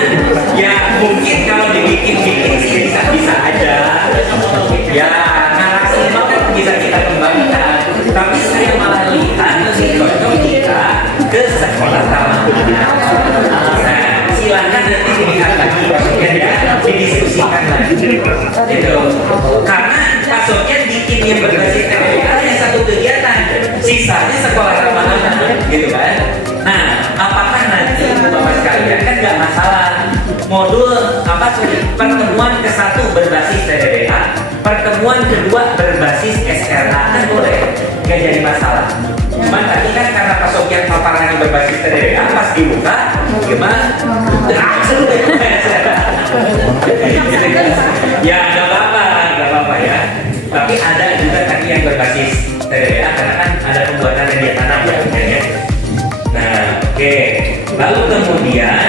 ya mungkin kalau dibikin-bikin sih bisa aja. Ya, narasi kan bisa kita kembangkan. Tapi saya malah lihat lebih cocok jika ke sekolah taman. Silahkan nanti dilihat lagi, maksudnya ya, didiskusikan lagi. Gitu. Karena Pak Sofyan bikin yang berbasis TDBA hanya satu kegiatan, sisanya sekolah tambahan, gitu kan? Nah, apakah nanti Bapak sekalian kan nggak masalah modul pertemuan ke-1 berbasis TDBA, pertemuan kedua berbasis SRA kan boleh, nggak jadi masalah. Cuman tadi kan karena Pak Sofyan paparannya berbasis TDBA pas dibuka, gimana? Ya nggak apa-apa ya. Tapi ada juga tadi yang berbasis TDBA karena kan ada pembuatan media tanam ya. Nah, oke. Lalu kemudian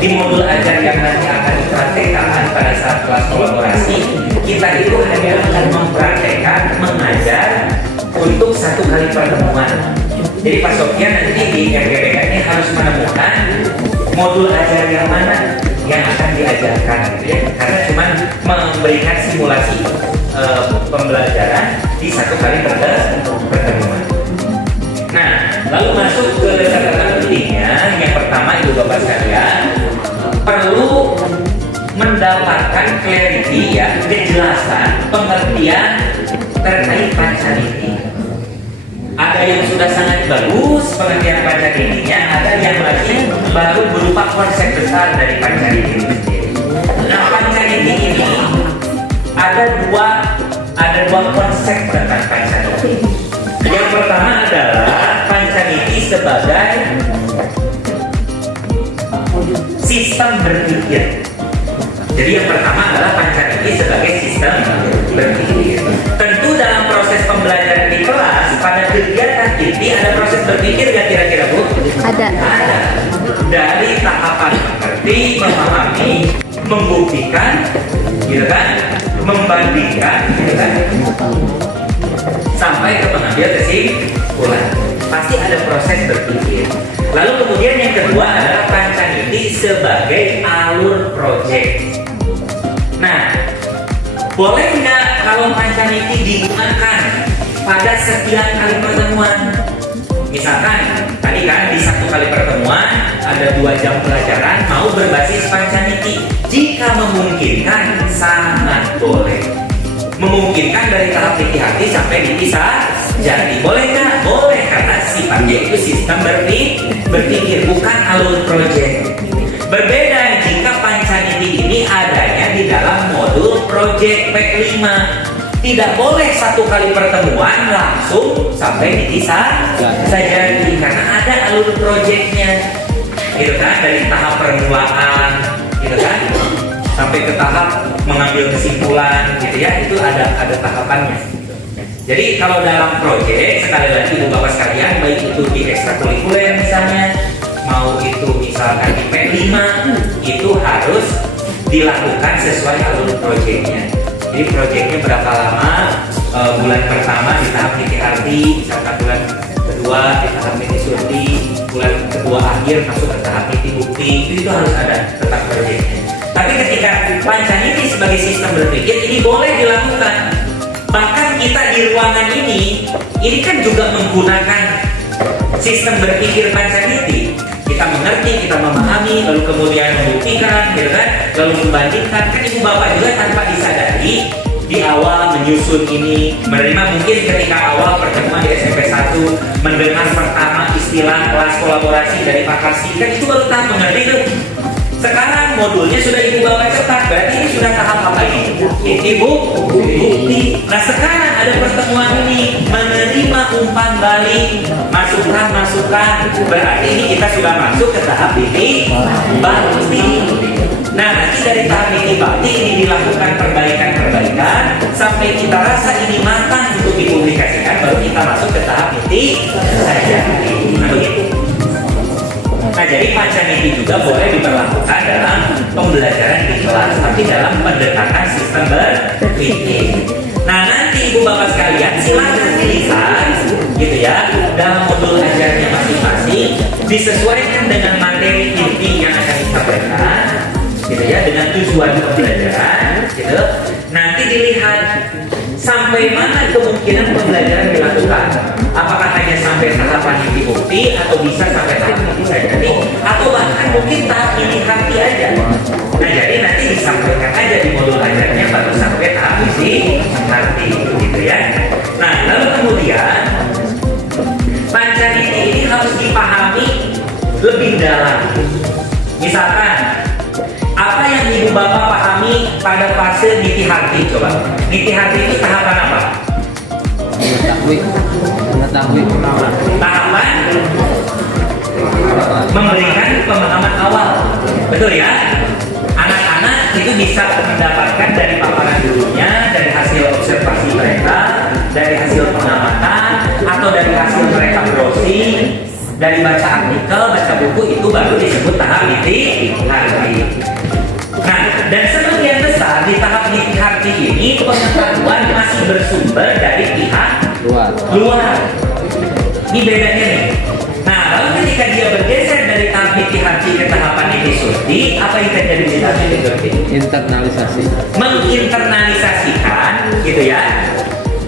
di modul ajar yang nanti akan dipraktekkan pada saat kelas kolaborasi, kita itu hanya akan mempraktekkan mengajar untuk 1 kali pertemuan. Jadi Pak Sofyan nanti di MGPK ini harus menemukan modul ajar yang mana yang akan diajarkan, gitu ya. Karena cuma memberikan simulasi pembelajaran di 1 kali pertemuan. Nah, lalu masuk ke catatan pentingnya. Yang pertama itu Bapak sekalian perlu mendapatkan clarity ya, kejelasan pengertian terkait pancaniti. Ada yang sudah sangat bagus pengertian pancanitinya, ada yang lagi baru berupa konsep besar dari pancaniti itu sendiri. Nah, pancaniti ini ada dua konsep tentang pancaniti. Yang pertama adalah pancaniti sebagai sistem berpikir. Jadi yang pertama adalah pancaniti sebagai sistem berpikir. Tentu dalam proses pembelajaran di kelas pada kegiatan ini ada proses berpikir nggak kira-kira Bu? Ada. Dari tahapan mengerti, memahami, membuktikan, gitu kan? Membandingkan, gitu kan? Sampai ke pengambil kesimpulan. Pasti ada proses berpikir. Lalu kemudian yang kedua adalah pancaniti sebagai alur proyek. Nah, boleh nggak kalau pancaniti digunakan pada setiap kali pertemuan? Misalkan tadi kan di 1 kali pertemuan ada 2 jam pelajaran mau berbasis pancaniti. Jika memungkinkan sangat boleh. Memungkinkan dari tahap niti hati sampai niti jadi. Boleh nggak? Boleh, karena sifatnya itu sistem berpikir, bukan alur proyek. Berbeda jika pancaniti ini adanya di dalam modul proyek P5. Tidak boleh 1 kali pertemuan langsung sampai niti saja, karena ada alur proyeknya, gitu kan? Dari tahap permulaan, gitu kan? Sampai ke tahap mengambil kesimpulan, gitu ya, itu ada tahapannya. Jadi kalau dalam proyek, sekali lagi Ibu Bapak sekalian, baik itu di ekstrakurikuler misalnya, mau itu misalkan di P5, itu harus dilakukan sesuai alur proyeknya. Jadi proyeknya berapa lama, bulan pertama di tahap niti arti, misalkan bulan kedua di tahap niti surti, bulan kedua akhir masuk ke tahap niti bukti, itu harus ada tetap proyeknya. Tapi ketika pancaniti sebagai sistem berpikir, ini boleh dilakukan. Bahkan kita di ruangan ini kan juga menggunakan sistem berpikir pancaniti. Kita mengerti, kita memahami, lalu kemudian membuktikan, gitu kan? Lalu membandingkan. Kan Ibu Bapak juga tanpa disadari di awal menyusun ini, menerima mungkin ketika awal pertemuan di SMP 1 mendengar pertama istilah kelas kolaborasi dari Pak Karsi, kan itu baru tahap mengerti tuh. Sekarang modulnya sudah Ibu Bapak cetak, berarti ini sudah tahap apa ini? Ini bukti. Nah sekarang ada pertemuan ini, menerima umpan balik, masukan, berarti ini kita sudah masuk ke tahap ini bakti. Nah nanti dari tahap ini bakti ini dilakukan perbaikan sampai kita rasa ini matang untuk dipublikasikan, baru kita masuk ke tahap ini saja. juga boleh diberlakukan dalam pembelajaran di kelas, tapi dalam pendekatan sistem berpikir. Nah, nanti ibu bapak sekalian silakan dilihat gitu ya, dalam modul ajarnya masing-masing disesuaikan dengan materi inti yang akan disampaikan gitu ya, dengan tujuan pembelajaran gitu. Nanti dilihat sampai mana kemungkinan pembelajaran dilakukan, apakah hanya sampai tahapan inti bukti atau bisa sampai tahap inti sajati, atau bahkan mungkin tahap inti hati aja. Nah, jadi nanti disampaikan aja di modul ajarnya baru sampai tahap inti hati gitu ya. Nah, lalu kemudian pancariti ini harus dipahami lebih dalam. Misalkan apa yang ibu bapak pahami pada fase niti hati? Coba, niti hati itu tahapan apa? Mengetahui pemahaman. Tahapan memberikan pemahaman awal, betul ya? Anak-anak itu bisa mendapatkan dari paparan gurunya, dari hasil observasi mereka, dari hasil pengamatan, atau dari hasil mereka browsing, dari baca artikel, baca buku, itu baru disebut tahap niti hati. Nah, dan sebagian besar di tahap niti hati ini pengetahuan masih bersumber dari pihak luar. Ini bedanya nih. Nah, lalu ketika dia bergeser dari tahap niti hati ke tahapan niti surti, apa yang terjadi di tahap niti surti? Internalisasi. Menginternalisasikan, gitu ya,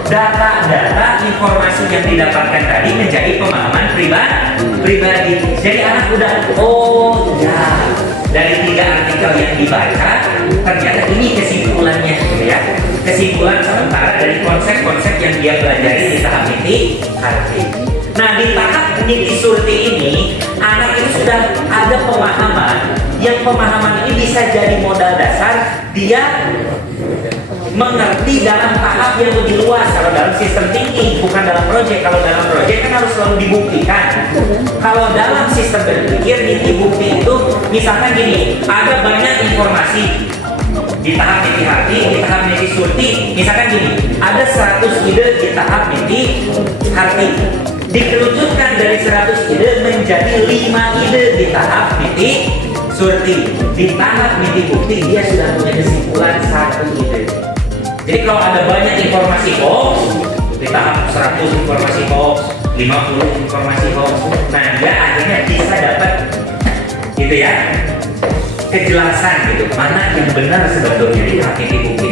data-data informasi yang didapatkan tadi menjadi pemahaman pribadi. Jadi anak udah, oh ya, dari 3 artikel yang dibaca ternyata ini kesimpulannya gitu ya, kesimpulan sementara dari konsep-konsep yang dia pelajari di tahap niti hati. Nah, di tahap niti surti ini anak itu sudah ada pemahaman, yang pemahaman ini bisa jadi modal dasar dia mengerti dalam tahap yang lebih luas. Kalau dalam sistem thinking, bukan dalam proyek. Kalau dalam proyek kan harus selalu dibuktikan. Kalau dalam sistem berpikir, niti bukti itu misalkan gini, ada banyak informasi di tahap niti hati, di tahap niti surti. Misalkan gini, ada 100 ide di tahap niti hati, dikerucutkan dari 100 ide menjadi 5 ide di tahap niti surti. Di tahap niti bukti dia sudah punya kesimpulan 1 ide. Jadi kalau ada banyak informasi hoax, di tahap 100 informasi hoax, 50 informasi hoax, nah dia akhirnya bisa dapat gitu ya, kejelasan gitu, mana yang benar sebetulnya di tahap niti bukti.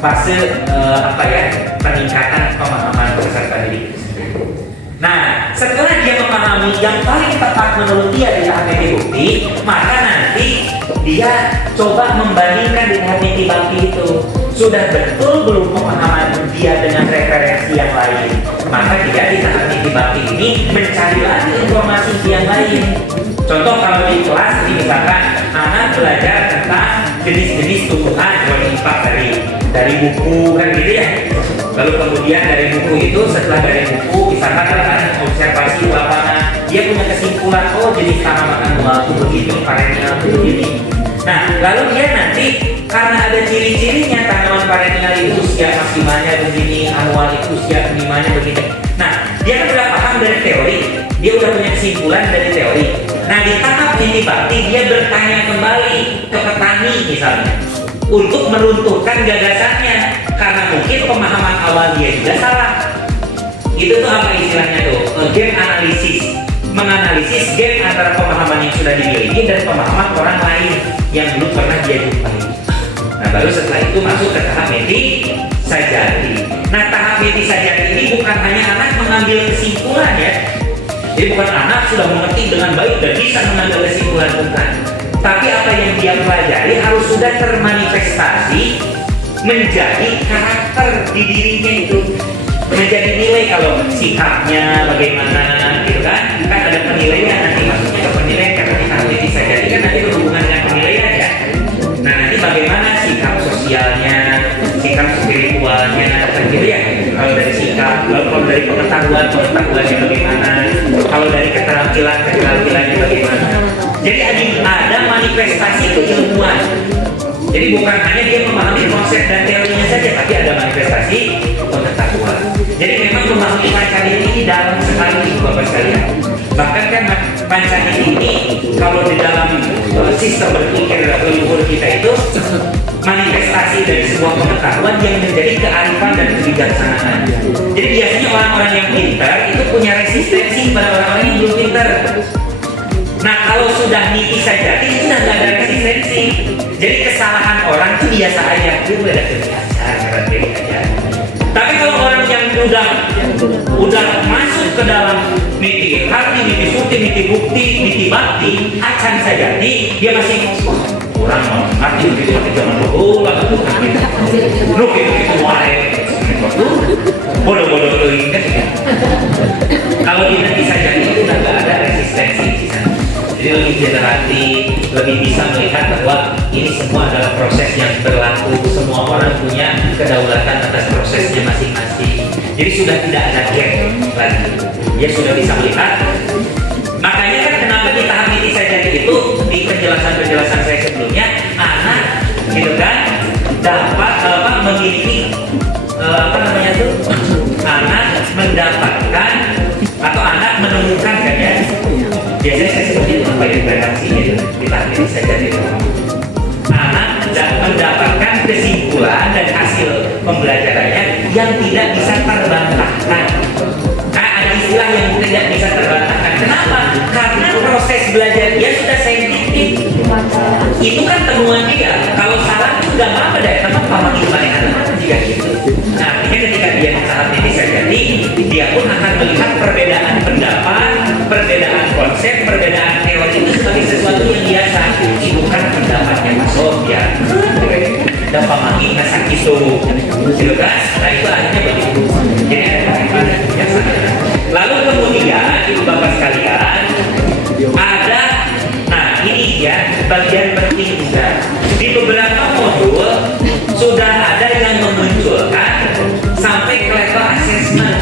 Fase peningkatan pemahaman peserta didik itu sendiri. Nah, setelah dia memahami yang paling tepat menurut dia di tahap niti bukti, maka nanti dia coba membandingkan di tahap niti bakti itu sudah betul belum pemahaman dia dengan referensi yang lain. Maka dia di tahap niti bakti ini mencari lagi informasi yang lain. Contoh kalau di kelas ini misalkan anak belajar tentang jenis-jenis tumbuhan yang berimpact dari buku kan gitu ya. Lalu kemudian dari buku itu, setelah dari buku misalkan anak observasi lapangan, dia punya kesimpulan, oh jenis tanaman anual itu begini, perennial itu begini. Nah, lalu dia nanti karena ada ciri-cirinya, tanaman perennial itu usia maksimalnya begini, anual itu usia minimanya begini. Nah, dia kan udah paham dari teori, dia udah punya kesimpulan dari teori. Nah, di tahap niti bakti dia bertanya kembali ke petani misalnya untuk meruntuhkan gagasannya, karena mungkin pemahaman awal dia juga salah. Itu tuh apa istilahnya tuh? Gap analisis. Menganalisis gap antara pemahaman yang sudah dimiliki dan pemahaman orang lain yang belum pernah dia jumpai. Nah, baru setelah itu masuk ke tahap niti sajati. Nah, tahap niti sajati ini bukan hanya anak mengambil kesimpulan ya. Jadi bukan anak sudah mengerti dengan baik dan bisa mengambil kesimpulan, bukan. Tapi apa yang dia pelajari harus sudah termanifestasi menjadi karakter di dirinya itu, menjadi nilai. Kalau sikapnya bagaimana gitu kan ada penilaian, nanti masuknya ke penilaian karena kita bisa jadi kan nanti berhubungan dengan penilaian ya. Nah, nanti bagaimana sikap sosialnya, sikap spiritualnya kan gitu ya. Kalau dari sikap, lalu kalau dari pengetahuannya bagaimana, kalau dari keterampilannya bagaimana. Jadi ada manifestasi keilmuan. Jadi bukan hanya dia memahami konsep dan teorinya saja, tapi ada manifestasi pengetahuan. Jadi memang memahami pancariti ini dalam sekali Bapak sekalian. Bahkan kan Pancadiki ini kalau di dalam sistem berpikir leluhur kita itu manifestasi dari sebuah pengetahuan yang menjadi kearifan dan kebijaksanaan. Jadi biasanya orang-orang yang pintar itu punya resistensi pada orang-orang yang belum pintar. Nah kalau sudah niti saja itu sudah nggak ada resistensi. Jadi kesalahan orang itu biasa aja, itu udah kebiasa, ngerti aja. Tapi kalau orang yang udah masuk ke dalam niti hati, niti suti, niti bukti, niti bakti, acan saja dia masih kurang ngerti begitu tapi jangan dulu lah itu wae bodoh-bodoh itu kan. Kalau di niti saja itu udah nggak ada resistensi di sana. Jadi lebih generatif, lebih bisa melihat bahwa ini semua adalah proses yang berlaku, semua orang punya kedaulatan atas prosesnya masing-masing. Jadi sudah tidak ada gap lagi. Dia sudah bisa melihat. Makanya kan kenapa di tahap ini saja itu di penjelasan-penjelasan saya sebelumnya, anak gitu kan dapat memiliki anak mendapatkan atau anak menemukan kan ya. Biasanya saya sebutnya itu apa ya redaksinya itu di tahap ini saja itu. Anak mendapatkan kesimpulan dan hasil pembelajarannya yang tidak bisa terbantahkan. Ada istilah yang tidak bisa terbantahkan. Kenapa? Karena proses belajar dia sudah saintifik. Itu kan temuan dia. Kalau salah itu udah apa deh? Kenapa paham gimana anak jika gitu? Nah, ini ketika dia tahap ini saja dia pun akan melihat perbedaan pendapat, perbedaan konsep, perbedaan teori itu sebagai sesuatu yang biasa. Ini bukan pendapatnya Mas Sofyan. Dan pamaki ngasih itu, gitu kan? Nah itu akhirnya begitu. Jadi ada kebiasaan. Lalu kemudian ibu bapak sekalian ada, nah ini ya bagian penting juga. Di beberapa modul sudah ada yang memunculkan sampai ke level assessment.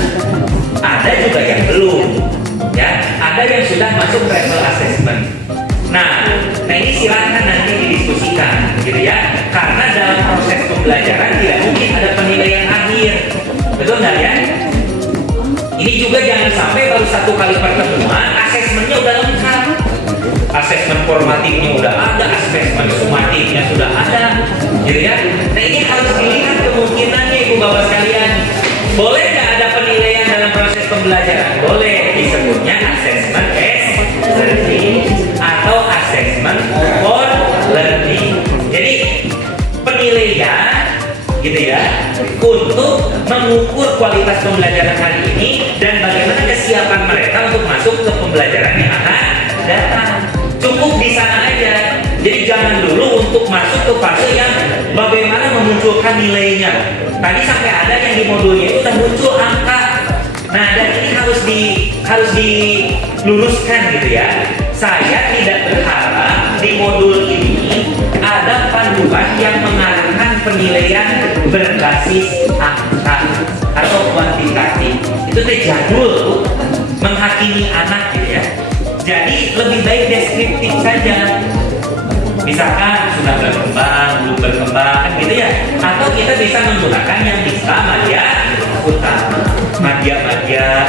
Ada juga yang belum, ya. Ada yang sudah masuk ke level assessment. Nah ini silakan nanti didiskusikan, gitu ya. Karena dalam proses pembelajaran tidak mungkin ada penilaian akhir, betul nggak ya? Ini juga jangan sampai baru satu kali pertemuan, asesmennya udah lengkap. Asesmen formatifnya udah ada, asesmen sumatifnya sudah ada, gitu ya. Nah ini harus dilihat kemungkinannya ibu bapak sekalian. Boleh nggak ada penilaian dalam proses pembelajaran? Boleh, disebutnya asesmen as learning atau asesmen for learning. Jadi penilaian gitu ya untuk mengukur kualitas pembelajaran hari ini dan bagaimana kesiapan mereka untuk masuk ke pembelajaran yang akan datang. Cukup di sana aja. Jadi jangan dulu untuk masuk ke fase yang bagaimana memunculkan nilainya. Tadi sampai ada yang di modulnya itu udah muncul angka. Nah dan ini harus diluruskan gitu ya. Saya tidak berharap di modul ini ada panduan yang mengarahkan penilaian berbasis angka atau kuantitatif. Itu jadul menghakimi anak gitu ya. Jadi lebih baik deskriptif saja. Misalkan sudah berkembang, belum berkembang, gitu ya. Atau kita bisa menggunakan yang bisa madya utama, madya,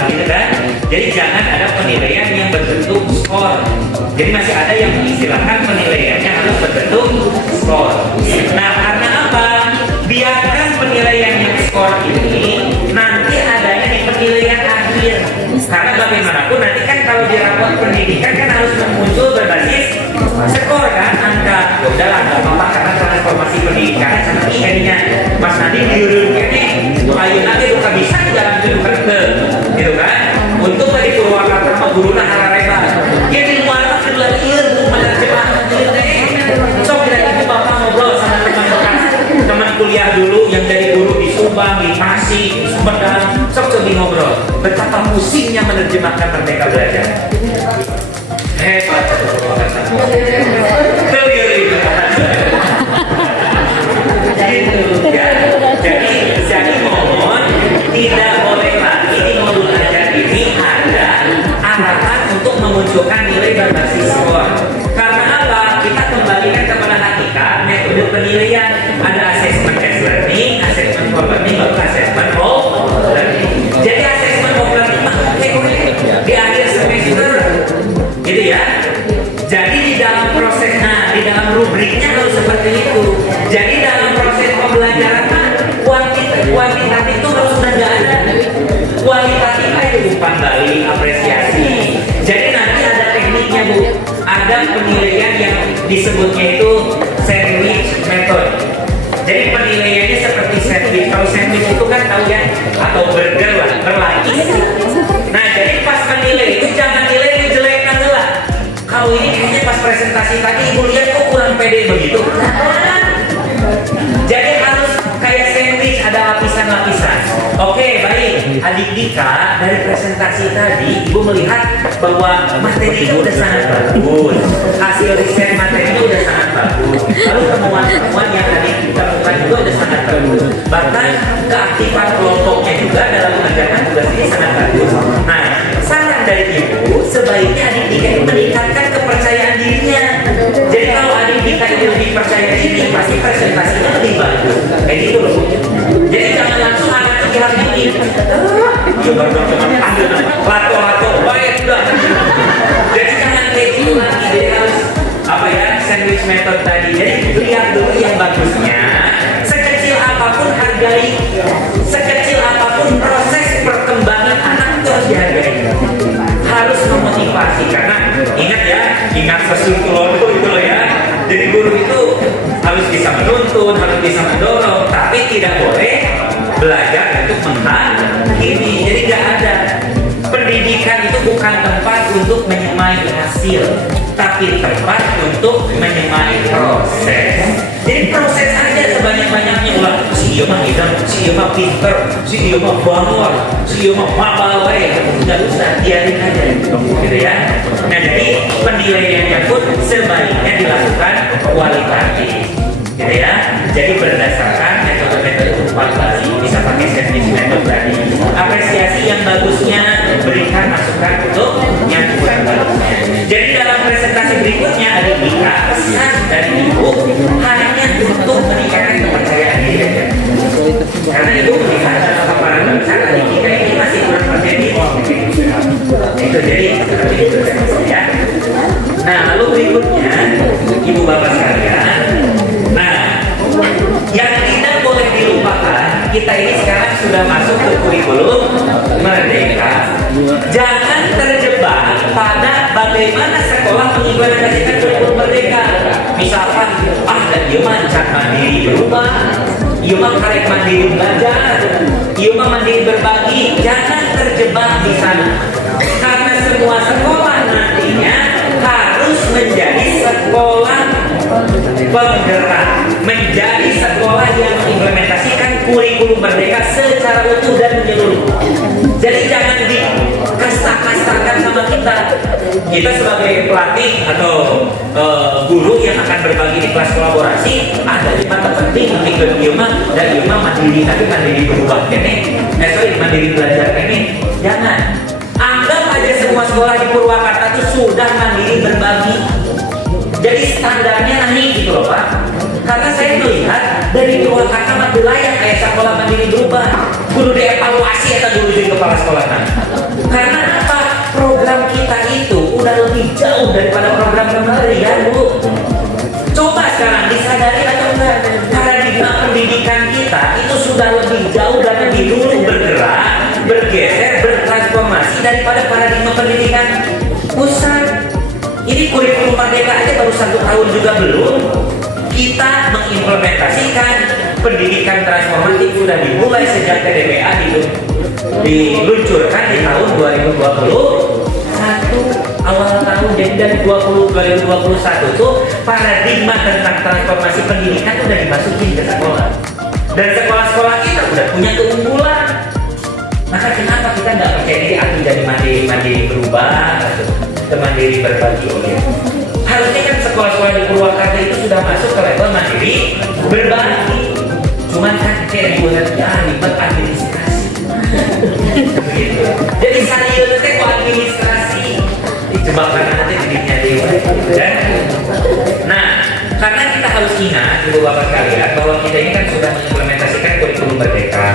gitu kan. Jadi jangan ada penilaian yang berbentuk skor. Jadi masih ada yang mengistilahkan penilaiannya harus berbentuk skor. Nah karena apa? Biarkan penilaian yang skor ini nanti adanya di penilaian akhir. Karena bagaimanapun nanti kan kalau di rapor pendidikan kan harus muncul berbasis skor kan, angka. Ya udahlah nggak apa-apa karena transformasi pendidikan seperti ininya Mas Nadi diurutkan nih ayo nanti buka bisa jalan kehidupan gitu kan untuk dari Purwakarta sama guru nah harareba dia di luar kedua liur menerjemah sok kita itu bapak ngobrol sama teman kuliah dulu yang dari guru di Subang, di Tasik, di Sumedang, sok coba ngobrol betapa pusingnya menerjemahkan Merdeka Belajar. Hebat itu Purwakarta. Gitu ya. Jadi mohon tidak boleh lagi di modul ajar ini ada arahan untuk memunculkan nilai berbasis skor. Karena apa? Kita kembalikan kepada hakikat metode penilaian. Ada assessment as learning, assessment for learning, baru assessment of learning. Jadi assessment of learning di akhir semester bergerak, berlatih. Nah, jadi pas menilai itu jangan nilai jelek lah. Kalau ini kayaknya pas presentasi tadi ibu lihat kok kurang pede begitu. Jadi harus kayak sandwich, ada lapisan-lapisan. Oke, baik. Adik Dika, dari presentasi tadi ibu melihat bahwa materinya udah sangat bagus, hasil riset materinya udah sangat bagus, lalu temuan-temuan yang tadi kita temukan juga udah sangat bagus, bahkan keaktifan kelompoknya juga dalam mengerjakan tugas ini sangat bagus. Nah, saran dari ibu, sebaiknya adik Dika itu meningkatkan kepercayaan dirinya. Jadi kalau adik Dika itu lebih percaya diri, pasti presentasinya lebih bagus. Kayak gitu loh. Jadi jangan langsung anak kecil ini lato-lato baik udah. Jadi jangan kayak gitu lagi. Jadi harus apa ya, sandwich method tadi. Jadi lihat dulu yang bagusnya. Sekecil apapun hargai, sekecil apapun proses perkembangan anak itu harus dihargai. Harus memotivasi, karena ingat ya, ingat pesun tulodo itu loh ya. Jadi guru itu harus bisa menuntun, harus bisa mendorong, tapi tidak boleh belajar untuk menghakimi. Jadi tidak ada. Pendidikan itu bukan tempat untuk menyemai hasil, tapi tempat untuk menyemai proses. Jadi proses aja sebanyak-banyaknya. Ulah si iya mah hidang, si iya mah pinter, si iya mah bangor, si iya mah mabal wae. Enggak usah, biarin aja gitu ya. Nah, jadi penilaiannya pun sebaiknya dilakukan kualitatif, gitu ya. Jadi berdasarkan metode-metode evaluasi, bisa pakai sandwich method tadi. Apresiasi yang bagusnya, berikan masukan untuk yang kurang bagusnya. Jadi dalam presentasi berikutnya ada pesan dari ibu hanya untuk meningkatkan kepercayaan diri aja. Karena ibu melihat dalam paparan besar adik kita ini masih kurang percaya diri. Itu jadi seperti itu ya. Nah, lalu berikutnya ibu bapak sekalian. Nah, yang tidak boleh dilupakan, kita ini sekarang sudah masuk ke kurikulum merdeka. Jangan terjebak pada bagaimana sekolah mengimplementasikan kurikulum merdeka. Misalkan, dan dia mancat mandiri di rumah, dia mah karek mandiri belajar, dia mah mandiri berbagi. Jangan terjebak di sana, karena semua sekolah nantinya harus menjadi sekolah penggerak, menjadi sekolah yang mengimplementasikan kurikulum merdeka secara utuh dan menyeluruh. Jadi jangan dikasta-kastakan sama kita. Kita sebagai pelatih atau guru yang akan berbagi di kelas kolaborasi, ada lima penting untuk Yuma dan Yuma mandiri, tapi mandiri berubah ini. Mandiri belajar ini. Jangan. Anggap aja semua sekolah di Purwakarta itu sudah mandiri berbagi. Jadi standarnya naik gitu loh Pak. Karena saya melihat dari Purwakarta mah layak kayak sekolah mandiri berubah. Kudu dievaluasi atau dulu jadi kepala sekolah kan. Karena apa? Program kita itu udah lebih jauh daripada program kemarin ya Bu. Coba sekarang disadari atau enggak? Paradigma pendidikan kita itu sudah lebih jauh dan lebih dulu bergerak, bergeser, bertransformasi daripada paradigma pendidikan pusat. Ini kurikulum merdeka aja baru 1 tahun juga belum. Kita mengimplementasikan pendidikan transformatif sudah dimulai sejak TDPA diluncurkan di tahun 2021 awal tahun, dan 2021 tuh paradigma tentang transformasi pendidikan udah dimasukin ke sekolah, dan sekolah-sekolah kita udah punya keunggulan. Maka kenapa kita nggak percaya diri aku jadi mandiri berubah atau mandiri berbagi? Harusnya kan sekolah-sekolah di Purwakarta itu sudah masuk ke level mandiri berbagi. Cuman kan kayak dibuat ya ribet administrasi. Gitu. Jadi saya itu kok administrasi dijebakkan nanti dirinya dewa. Nah, karena kita harus ingat ibu bapak sekalian bahwa kita ini kan sudah mengimplementasikan kurikulum merdeka.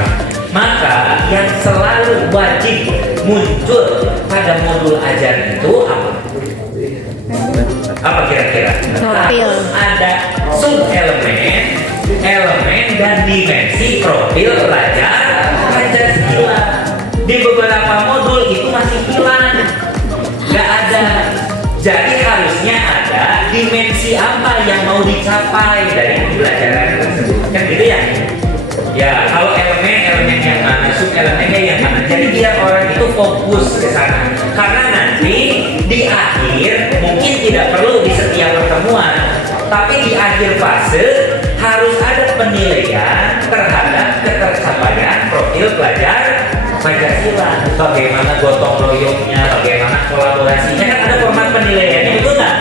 Maka yang selalu wajib muncul pada modul ajar itu apa? Apa kira-kira? Harus ada sub-elemen, elemen dan dimensi profil pelajar Pancasila. Di beberapa modul itu masih hilang, nggak ada. Jadi harusnya ada dimensi apa yang mau dicapai dari pembelajaran tersebut, kan gitu ya? Ya, kalau elemen yang mana, sub elemennya yang fokus ke sana. Karena nanti di akhir mungkin tidak perlu di setiap pertemuan, tapi di akhir fase harus ada penilaian terhadap ketercapaian profil pelajar Pancasila. Bagaimana gotong royongnya, bagaimana kolaborasinya, kan ada format penilaiannya, betul nggak?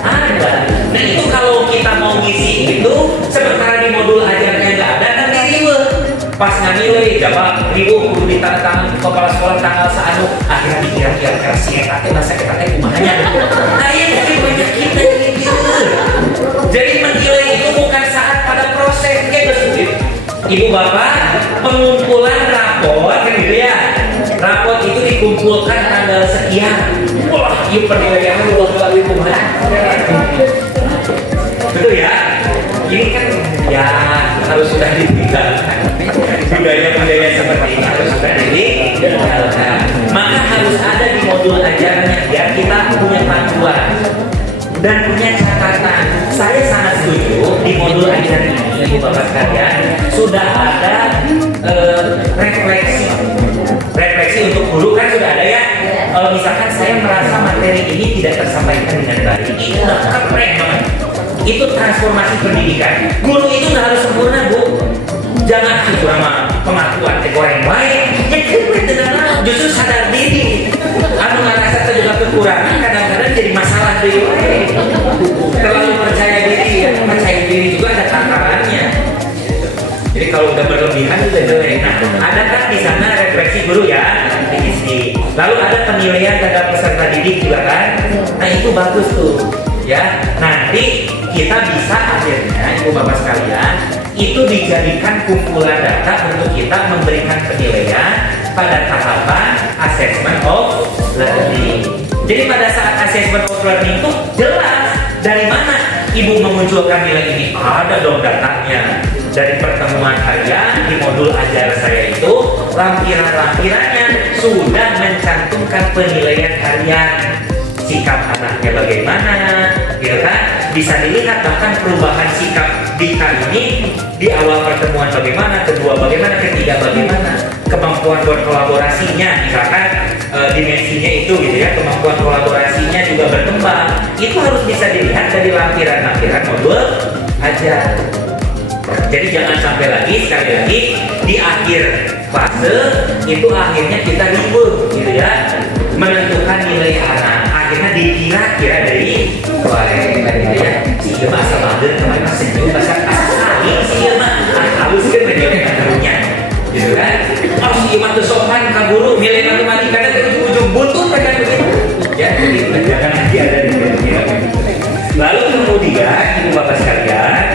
Ada. Nah itu kalau kita mau ngisi itu, sementara di modul ajarnya nggak ada, nanti ribet. Pas ngambil, coba ribu kudu ditandatangan kepala sekolah tanggal saat akhirnya dikira-kira versi etate bahasa etate kumahanya. Nah iya tapi banyak kita gitu. Jadi menilai itu bukan saat pada proses gitu. Ibu bapak, pengumpulan rapor kan gitu ya. Rapor itu dikumpulkan tanggal sekian. Wah, yuk penilaiannya luar biasa kumaha. Betul ya? Ini kan ya harus sudah ditinggalkan. Budaya-budaya seperti ini harus sudah ditinggalkan. Maka harus ada di modul ajarnya biar kita punya panduan dan punya catatan. Saya sangat setuju di modul ajar ini, ibu bapak sekalian, sudah ada refleksi untuk guru kan sudah ada ya. Misalkan saya merasa materi ini tidak tersampaikan dengan baik, itu udah keren banget. Itu transformasi pendidikan. Guru itu nggak harus sempurna, Bu. Jangan cuma pengakuan goreng baik. Ya kan justru sadar diri. Anu ngerasa juga kekurangan kadang-kadang jadi masalah diri. Terlalu percaya diri juga ada tantangannya. Jadi kalau udah berlebihan itu jelek. Nah, ada kan di sana refleksi guru ya, diisi. Lalu ada penilaian terhadap peserta didik juga kan. Nah itu bagus tuh. Ya, nanti kita bisa akhirnya ibu bapak sekalian itu dijadikan kumpulan data untuk kita memberikan penilaian pada tahapan assessment of learning. Jadi pada saat assessment of learning itu jelas dari mana ibu memunculkan nilai ini, ada dong datanya. Dari pertemuan harian di modul ajar saya itu lampiran-lampirannya sudah mencantumkan penilaian harian. Sikap anaknya bagaimana, gitu kan? Bisa dilihat bahkan perubahan sikap di kali ini di awal pertemuan bagaimana, kedua bagaimana, ketiga bagaimana, kemampuan berkolaborasinya, misalkan dimensinya itu gitu ya, kemampuan kolaborasinya juga berkembang. Itu harus bisa dilihat dari lampiran-lampiran modul aja. Jadi jangan sampai lagi sekali lagi di akhir fase itu akhirnya kita ribut gitu ya, menentukan nilai anak. Akhirnya dikira-kira dari ya si Irma asal bader kemarin masih senyum bahasa kali si Irma halus kan menjawabkan gurunya gitu kan. Oh si Irma tuh sopan ke guru nilai matematika dan ke ujung butuh kan begitu ya. Jadi jangan lagi ada di dunia. Lalu kemudian ibu bapak sekalian,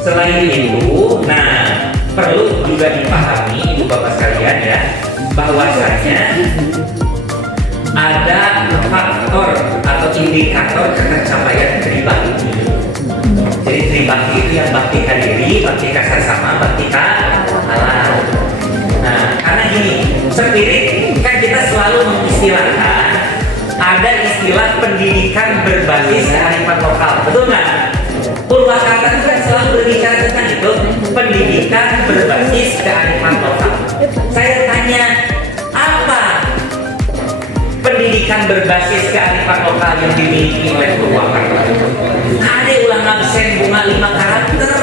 selain itu, nah perlu juga dipahami ibu bapak sekalian ya, bahwasanya ada faktor atau indikator ketercapaian tribakti. Jadi tribakti itu yang bakti kadiri, bakti kasasama, bakti alam. Nah, karena gini, spirit kan kita selalu mengistilahkan ada istilah pendidikan berbasis kearifan lokal, betul nggak? Purwakarta itu kan selalu berbicara tentang itu, pendidikan berbasis kearifan lokal. Saya tanya, apa pendidikan berbasis kearifan lokal yang dimiliki oleh Purwakarta? Ada ulang absen bunga 5 karakter.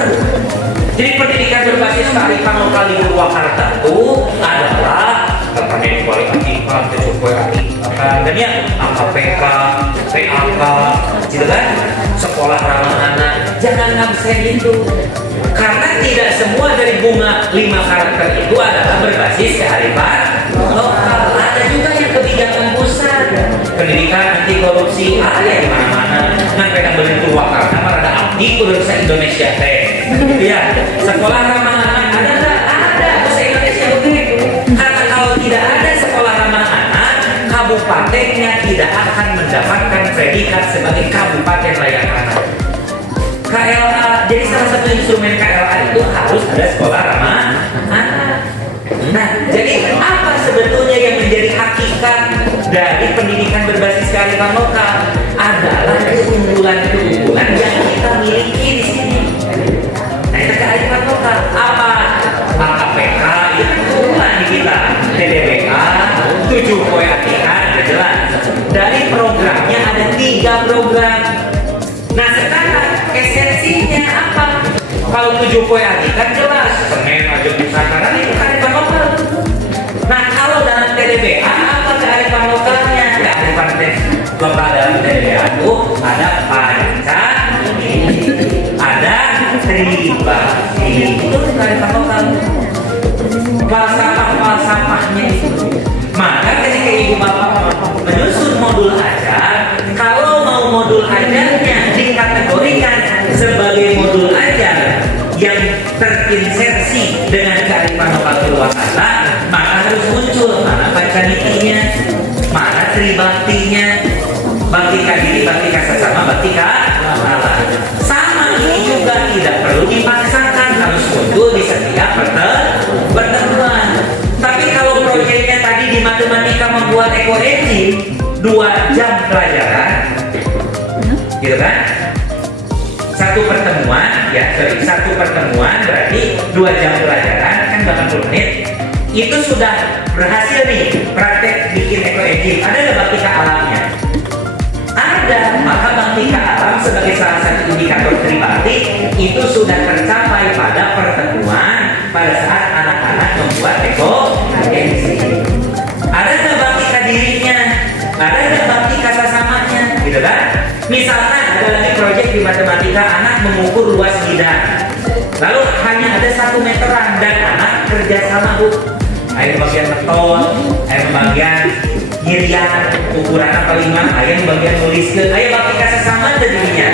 Jadi pendidikan berbasis kearifan lokal di Purwakarta itu adalah pertanian kualitatif, kualitatif, dan ya AKPK, PAK, gitu kan? Sekolah ramah anak. Jangan absen itu, karena tidak semua dari bunga 5 karakter itu adalah berbasis kearifan lokal. Ada juga yang kebijakan pusat, pendidikan anti korupsi ada di mana-mana. Nah, mereka beli Purwakarta malah ada aktif berusaha Indonesia teh, ya. Sekolah ramah anak ada nggak? Ada, berusaha Indonesia begitu. Karena kalau tidak ada sekolah ramah anak, kabupatennya tidak akan mendapatkan predikat sebagai kabupaten layak anak. KLA, jadi salah satu instrumen KLA itu harus ada sekolah ramah anak. Nah, jadi apa sebetulnya yang menjadi hakikat dari pendidikan berbasis kearifan lokal? Adalah keunggulan-keunggulan yang kita miliki di sini. Nah, itu kearifan lokal. Apa? AKPK itu unggulan di kita, TDBK hidup lagi kan jelas semen aja bisa karena itu kearifan lokal. Nah kalau dalam TDBA apa kearifan lokalnya? Kearifan lokal dalam TDBA itu ada panca, ada tribasi, itu kearifan lokal. Falsafah-falsafahnya itu. Maka ketika ibu bapak menyusun modul ajar, kalau mau modul ajarnya dikategorikan sebagai modul ajar yang terinsersi dengan kearifan lokal Purwakarta, maka harus muncul mana pancanitinya, mana tribaktinya, bakti kadiri, bakti kasasama, bakti kaala. Sama ini juga tidak perlu dipaksakan, harus muncul di setiap pertemuan. Tapi kalau proyeknya tadi di matematika membuat eco engine 2 jam pelajaran, gitu kan? Satu pertemuan berarti 2 jam pelajaran kan 80 menit. Itu sudah berhasil nih praktek bikin eco engine. Ada nggak bakti alamnya? Ada. Maka bakti alam sebagai salah satu indikator tribakti itu sudah tercapai pada pertemuan pada saat anak-anak membuat eco engine. Ada nggak bakti kadirinya? Ada nggak bakti kasasamanya? Gitu kan? Misalkan ada lagi proyek di matematika, anak mengukur luas bidang, lalu hanya ada 1 meteran dan anak kerjasama bu, air bagian beton, air bagian nyirian, ukuran apa 5, air bagian nulis ke, air bakti kasasama jadinya.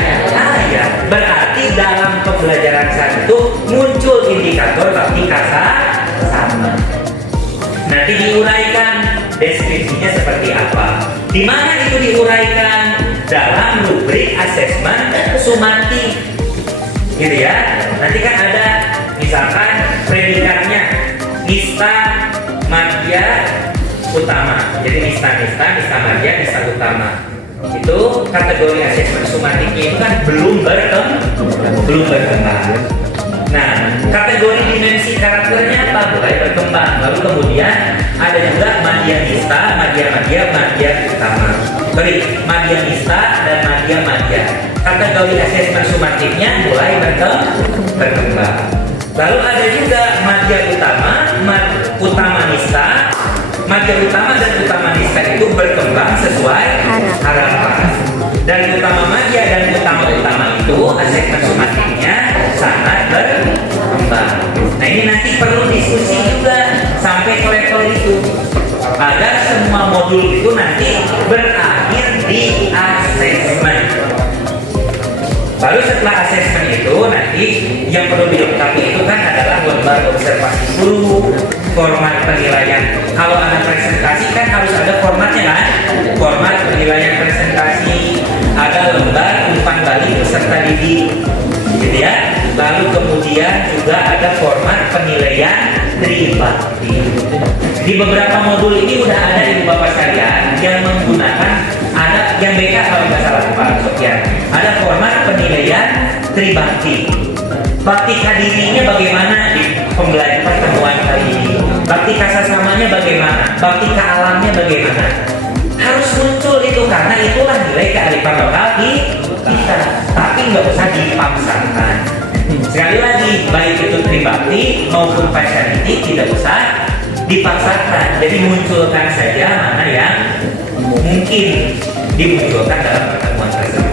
Ya, berarti dalam pembelajaran saat itu muncul indikator bakti kasasama. Nanti diuraikan deskripsinya seperti apa. Di mana itu diuraikan? Dalam rubrik asesmen sumatif, gitu ya. Nanti kan ada misalkan predikatnya nista, madya, utama. Jadi nista, madya, nista utama. Itu kategori asesmen sumatifnya itu kan belum berkembang. Nah, kategori dimensi karakternya apa? Mulai berkembang. Lalu kemudian ada juga madya nista, madya utama. Madya nista dan madya. Kategori asesmen sumatifnya mulai berkembang. Lalu ada juga madya utama, utama nista. Madya utama dan utama nista itu berkembang sesuai harapan. Dan utama madya dan utama itu asesmen sumatifnya sangat berkembang. Nah ini nanti perlu diskusi juga sampai ke level itu agar semua modul itu nanti berakhir di asesmen. Baru setelah asesmen itu nanti yang perlu dilengkapi itu kan adalah lembar observasi guru, format penilaian. Kalau ada presentasi kan harus ada formatnya kan? Format penilaian presentasi, ada lembar umpan balik peserta didik, gitu ya. Lalu kemudian juga ada format penilaian tribakti. Di beberapa modul ini udah ada ibu bapak sekalian yang menggunakan, ada yang BK kalau nggak salah Pak Sofian, ada format penilaian tribakti. Bakti kadirinya bagaimana di pembelajaran pertemuan kali ini? Bakti kasasamanya bagaimana? Bakti kealamnya bagaimana? Harus muncul itu karena itulah nilai kearifan lokal kita. Tapi nggak usah dipaksakan. Sekali lagi, baik itu tribakti maupun pasyaniti tidak usah dipaksakan. Jadi munculkan saja mana yang mungkin dimunculkan dalam pertemuan tersebut.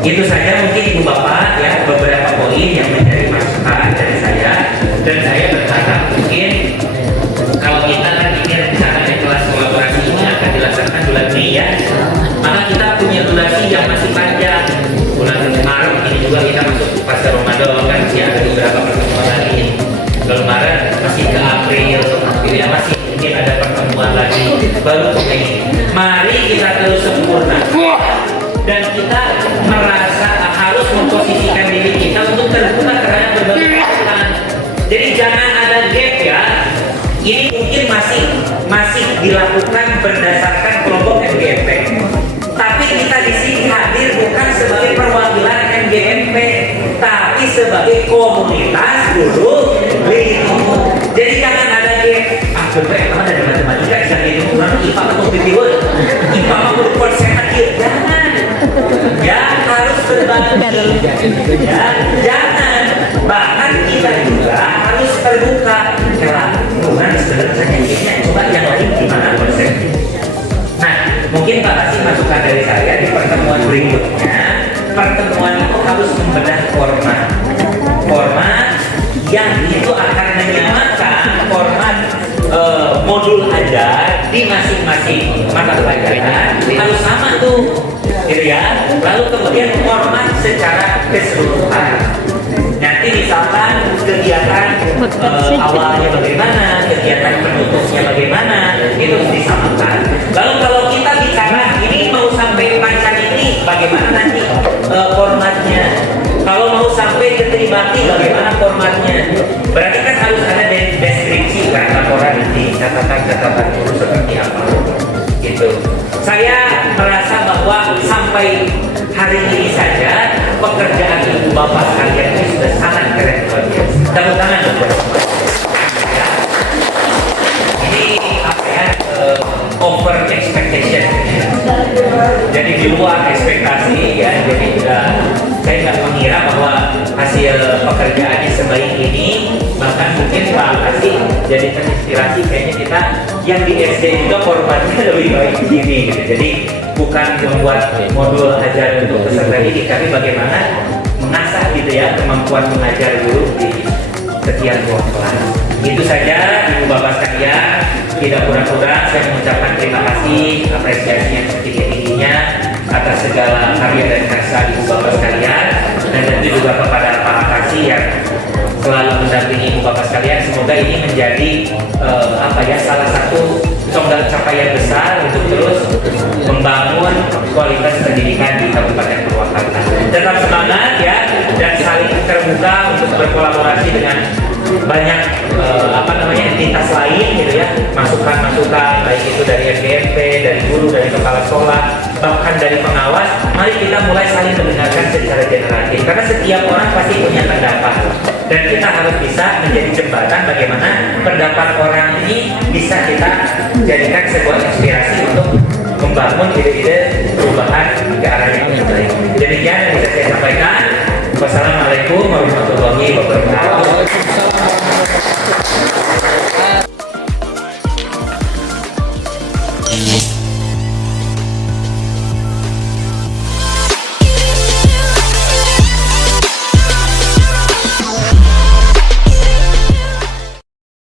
Itu saja mungkin ibu bapak ya, beberapa poin yang menjadi masukan dari saya. Dan saya berharap mungkin kalau kita kan ini rencananya kelas kolaborasi ini akan dilaksanakan bulan Mei ya, maka kita punya durasi yang masih panjang. Bulan Maret ini juga kita masuk fase Ramadan kan, masih ada beberapa pertemuan lagi. Bulan Maret masih ke April, ya masih mungkin ada pertemuan lagi. Baru ke Mei. Mari kita terus sempurna dan kita merasa harus memposisikan diri kita untuk terbuka terhadap berbagai masukan. Jadi jangan ada gap ya. Ini mungkin masih dilakukan berdasarkan kelompok MGMP. Tapi kita di sini hadir bukan sebagai perwakilan MGMP, tapi sebagai komunitas guru lingkungan. Jadi jangan ada gap. Coba emang ada matematika yang itu kurang IPA atau PPW, IPA atau persehat jangan. Ya harus berbagi. Ya jangan. Bahkan kita juga harus terbuka. Kalau hubungan sebenarnya ini, coba yang lain gimana konsepnya? Nah, mungkin Pak kasih masukan dari saya di pertemuan berikutnya. Pertemuan itu harus membedah format yang itu akan menyamakan format modul ajar di masing-masing mata pelajaran harus sama tuh, gitu ya. Lalu kemudian format secara keseluruhan. Nanti misalkan kegiatan awalnya bagaimana, kegiatan penutupnya bagaimana, itu harus disamakan. Lalu kalau kita bicara ini mau sampai panjang ini, bagaimana nanti formatnya? Kalau mau sampai ke Tribakti, bagaimana formatnya? Berarti kan harus ada deskripsi kan, laporan di catatan guru seperti apa. Gitu. Saya merasa bahwa sampai hari ini saja pekerjaan ibu bapak sekalian ini sudah sangat keren luar biasa. Tepuk tangan buat ya. Ini apa ya? Over expectation. Jadi di luar ekspektasi ya. Jadi saya nggak mengira bahwa hasil pekerjaannya sebaik ini. Bahkan mungkin Pak Kasih jadi terinspirasi, kayaknya kita yang di SD juga formatnya lebih baik begini gitu. Jadi bukan membuat modul ajar untuk peserta didik, tapi bagaimana mengasah gitu ya kemampuan mengajar guru di setiap ruang kelas. Itu saja ibu bapak sekalian, tidak pura-pura saya mengucapkan terima kasih, apresiasi yang setinggi-tingginya atas segala karya dan karsa ibu bapak sekalian, dan tentu juga kepada Pak Kasih yang selalu mendampingi ibu bapak sekalian. Semoga ini menjadi salah satu tonggak capaian besar untuk terus membangun kualitas pendidikan di Kabupaten Purwakarta. Tetap semangat ya, dan saling terbuka untuk berkolaborasi dengan banyak entitas lain gitu ya, masukan baik itu dari SDMP, dari guru, dari kepala sekolah, bahkan dari pengawas. Mari kita mulai saling mendengarkan secara generatif, karena setiap orang pasti punya pendapat dan kita harus bisa menjadi jembatan bagaimana pendapat orang ini bisa kita jadikan sebuah inspirasi untuk membangun ide-ide perubahan ke arah yang lebih baik.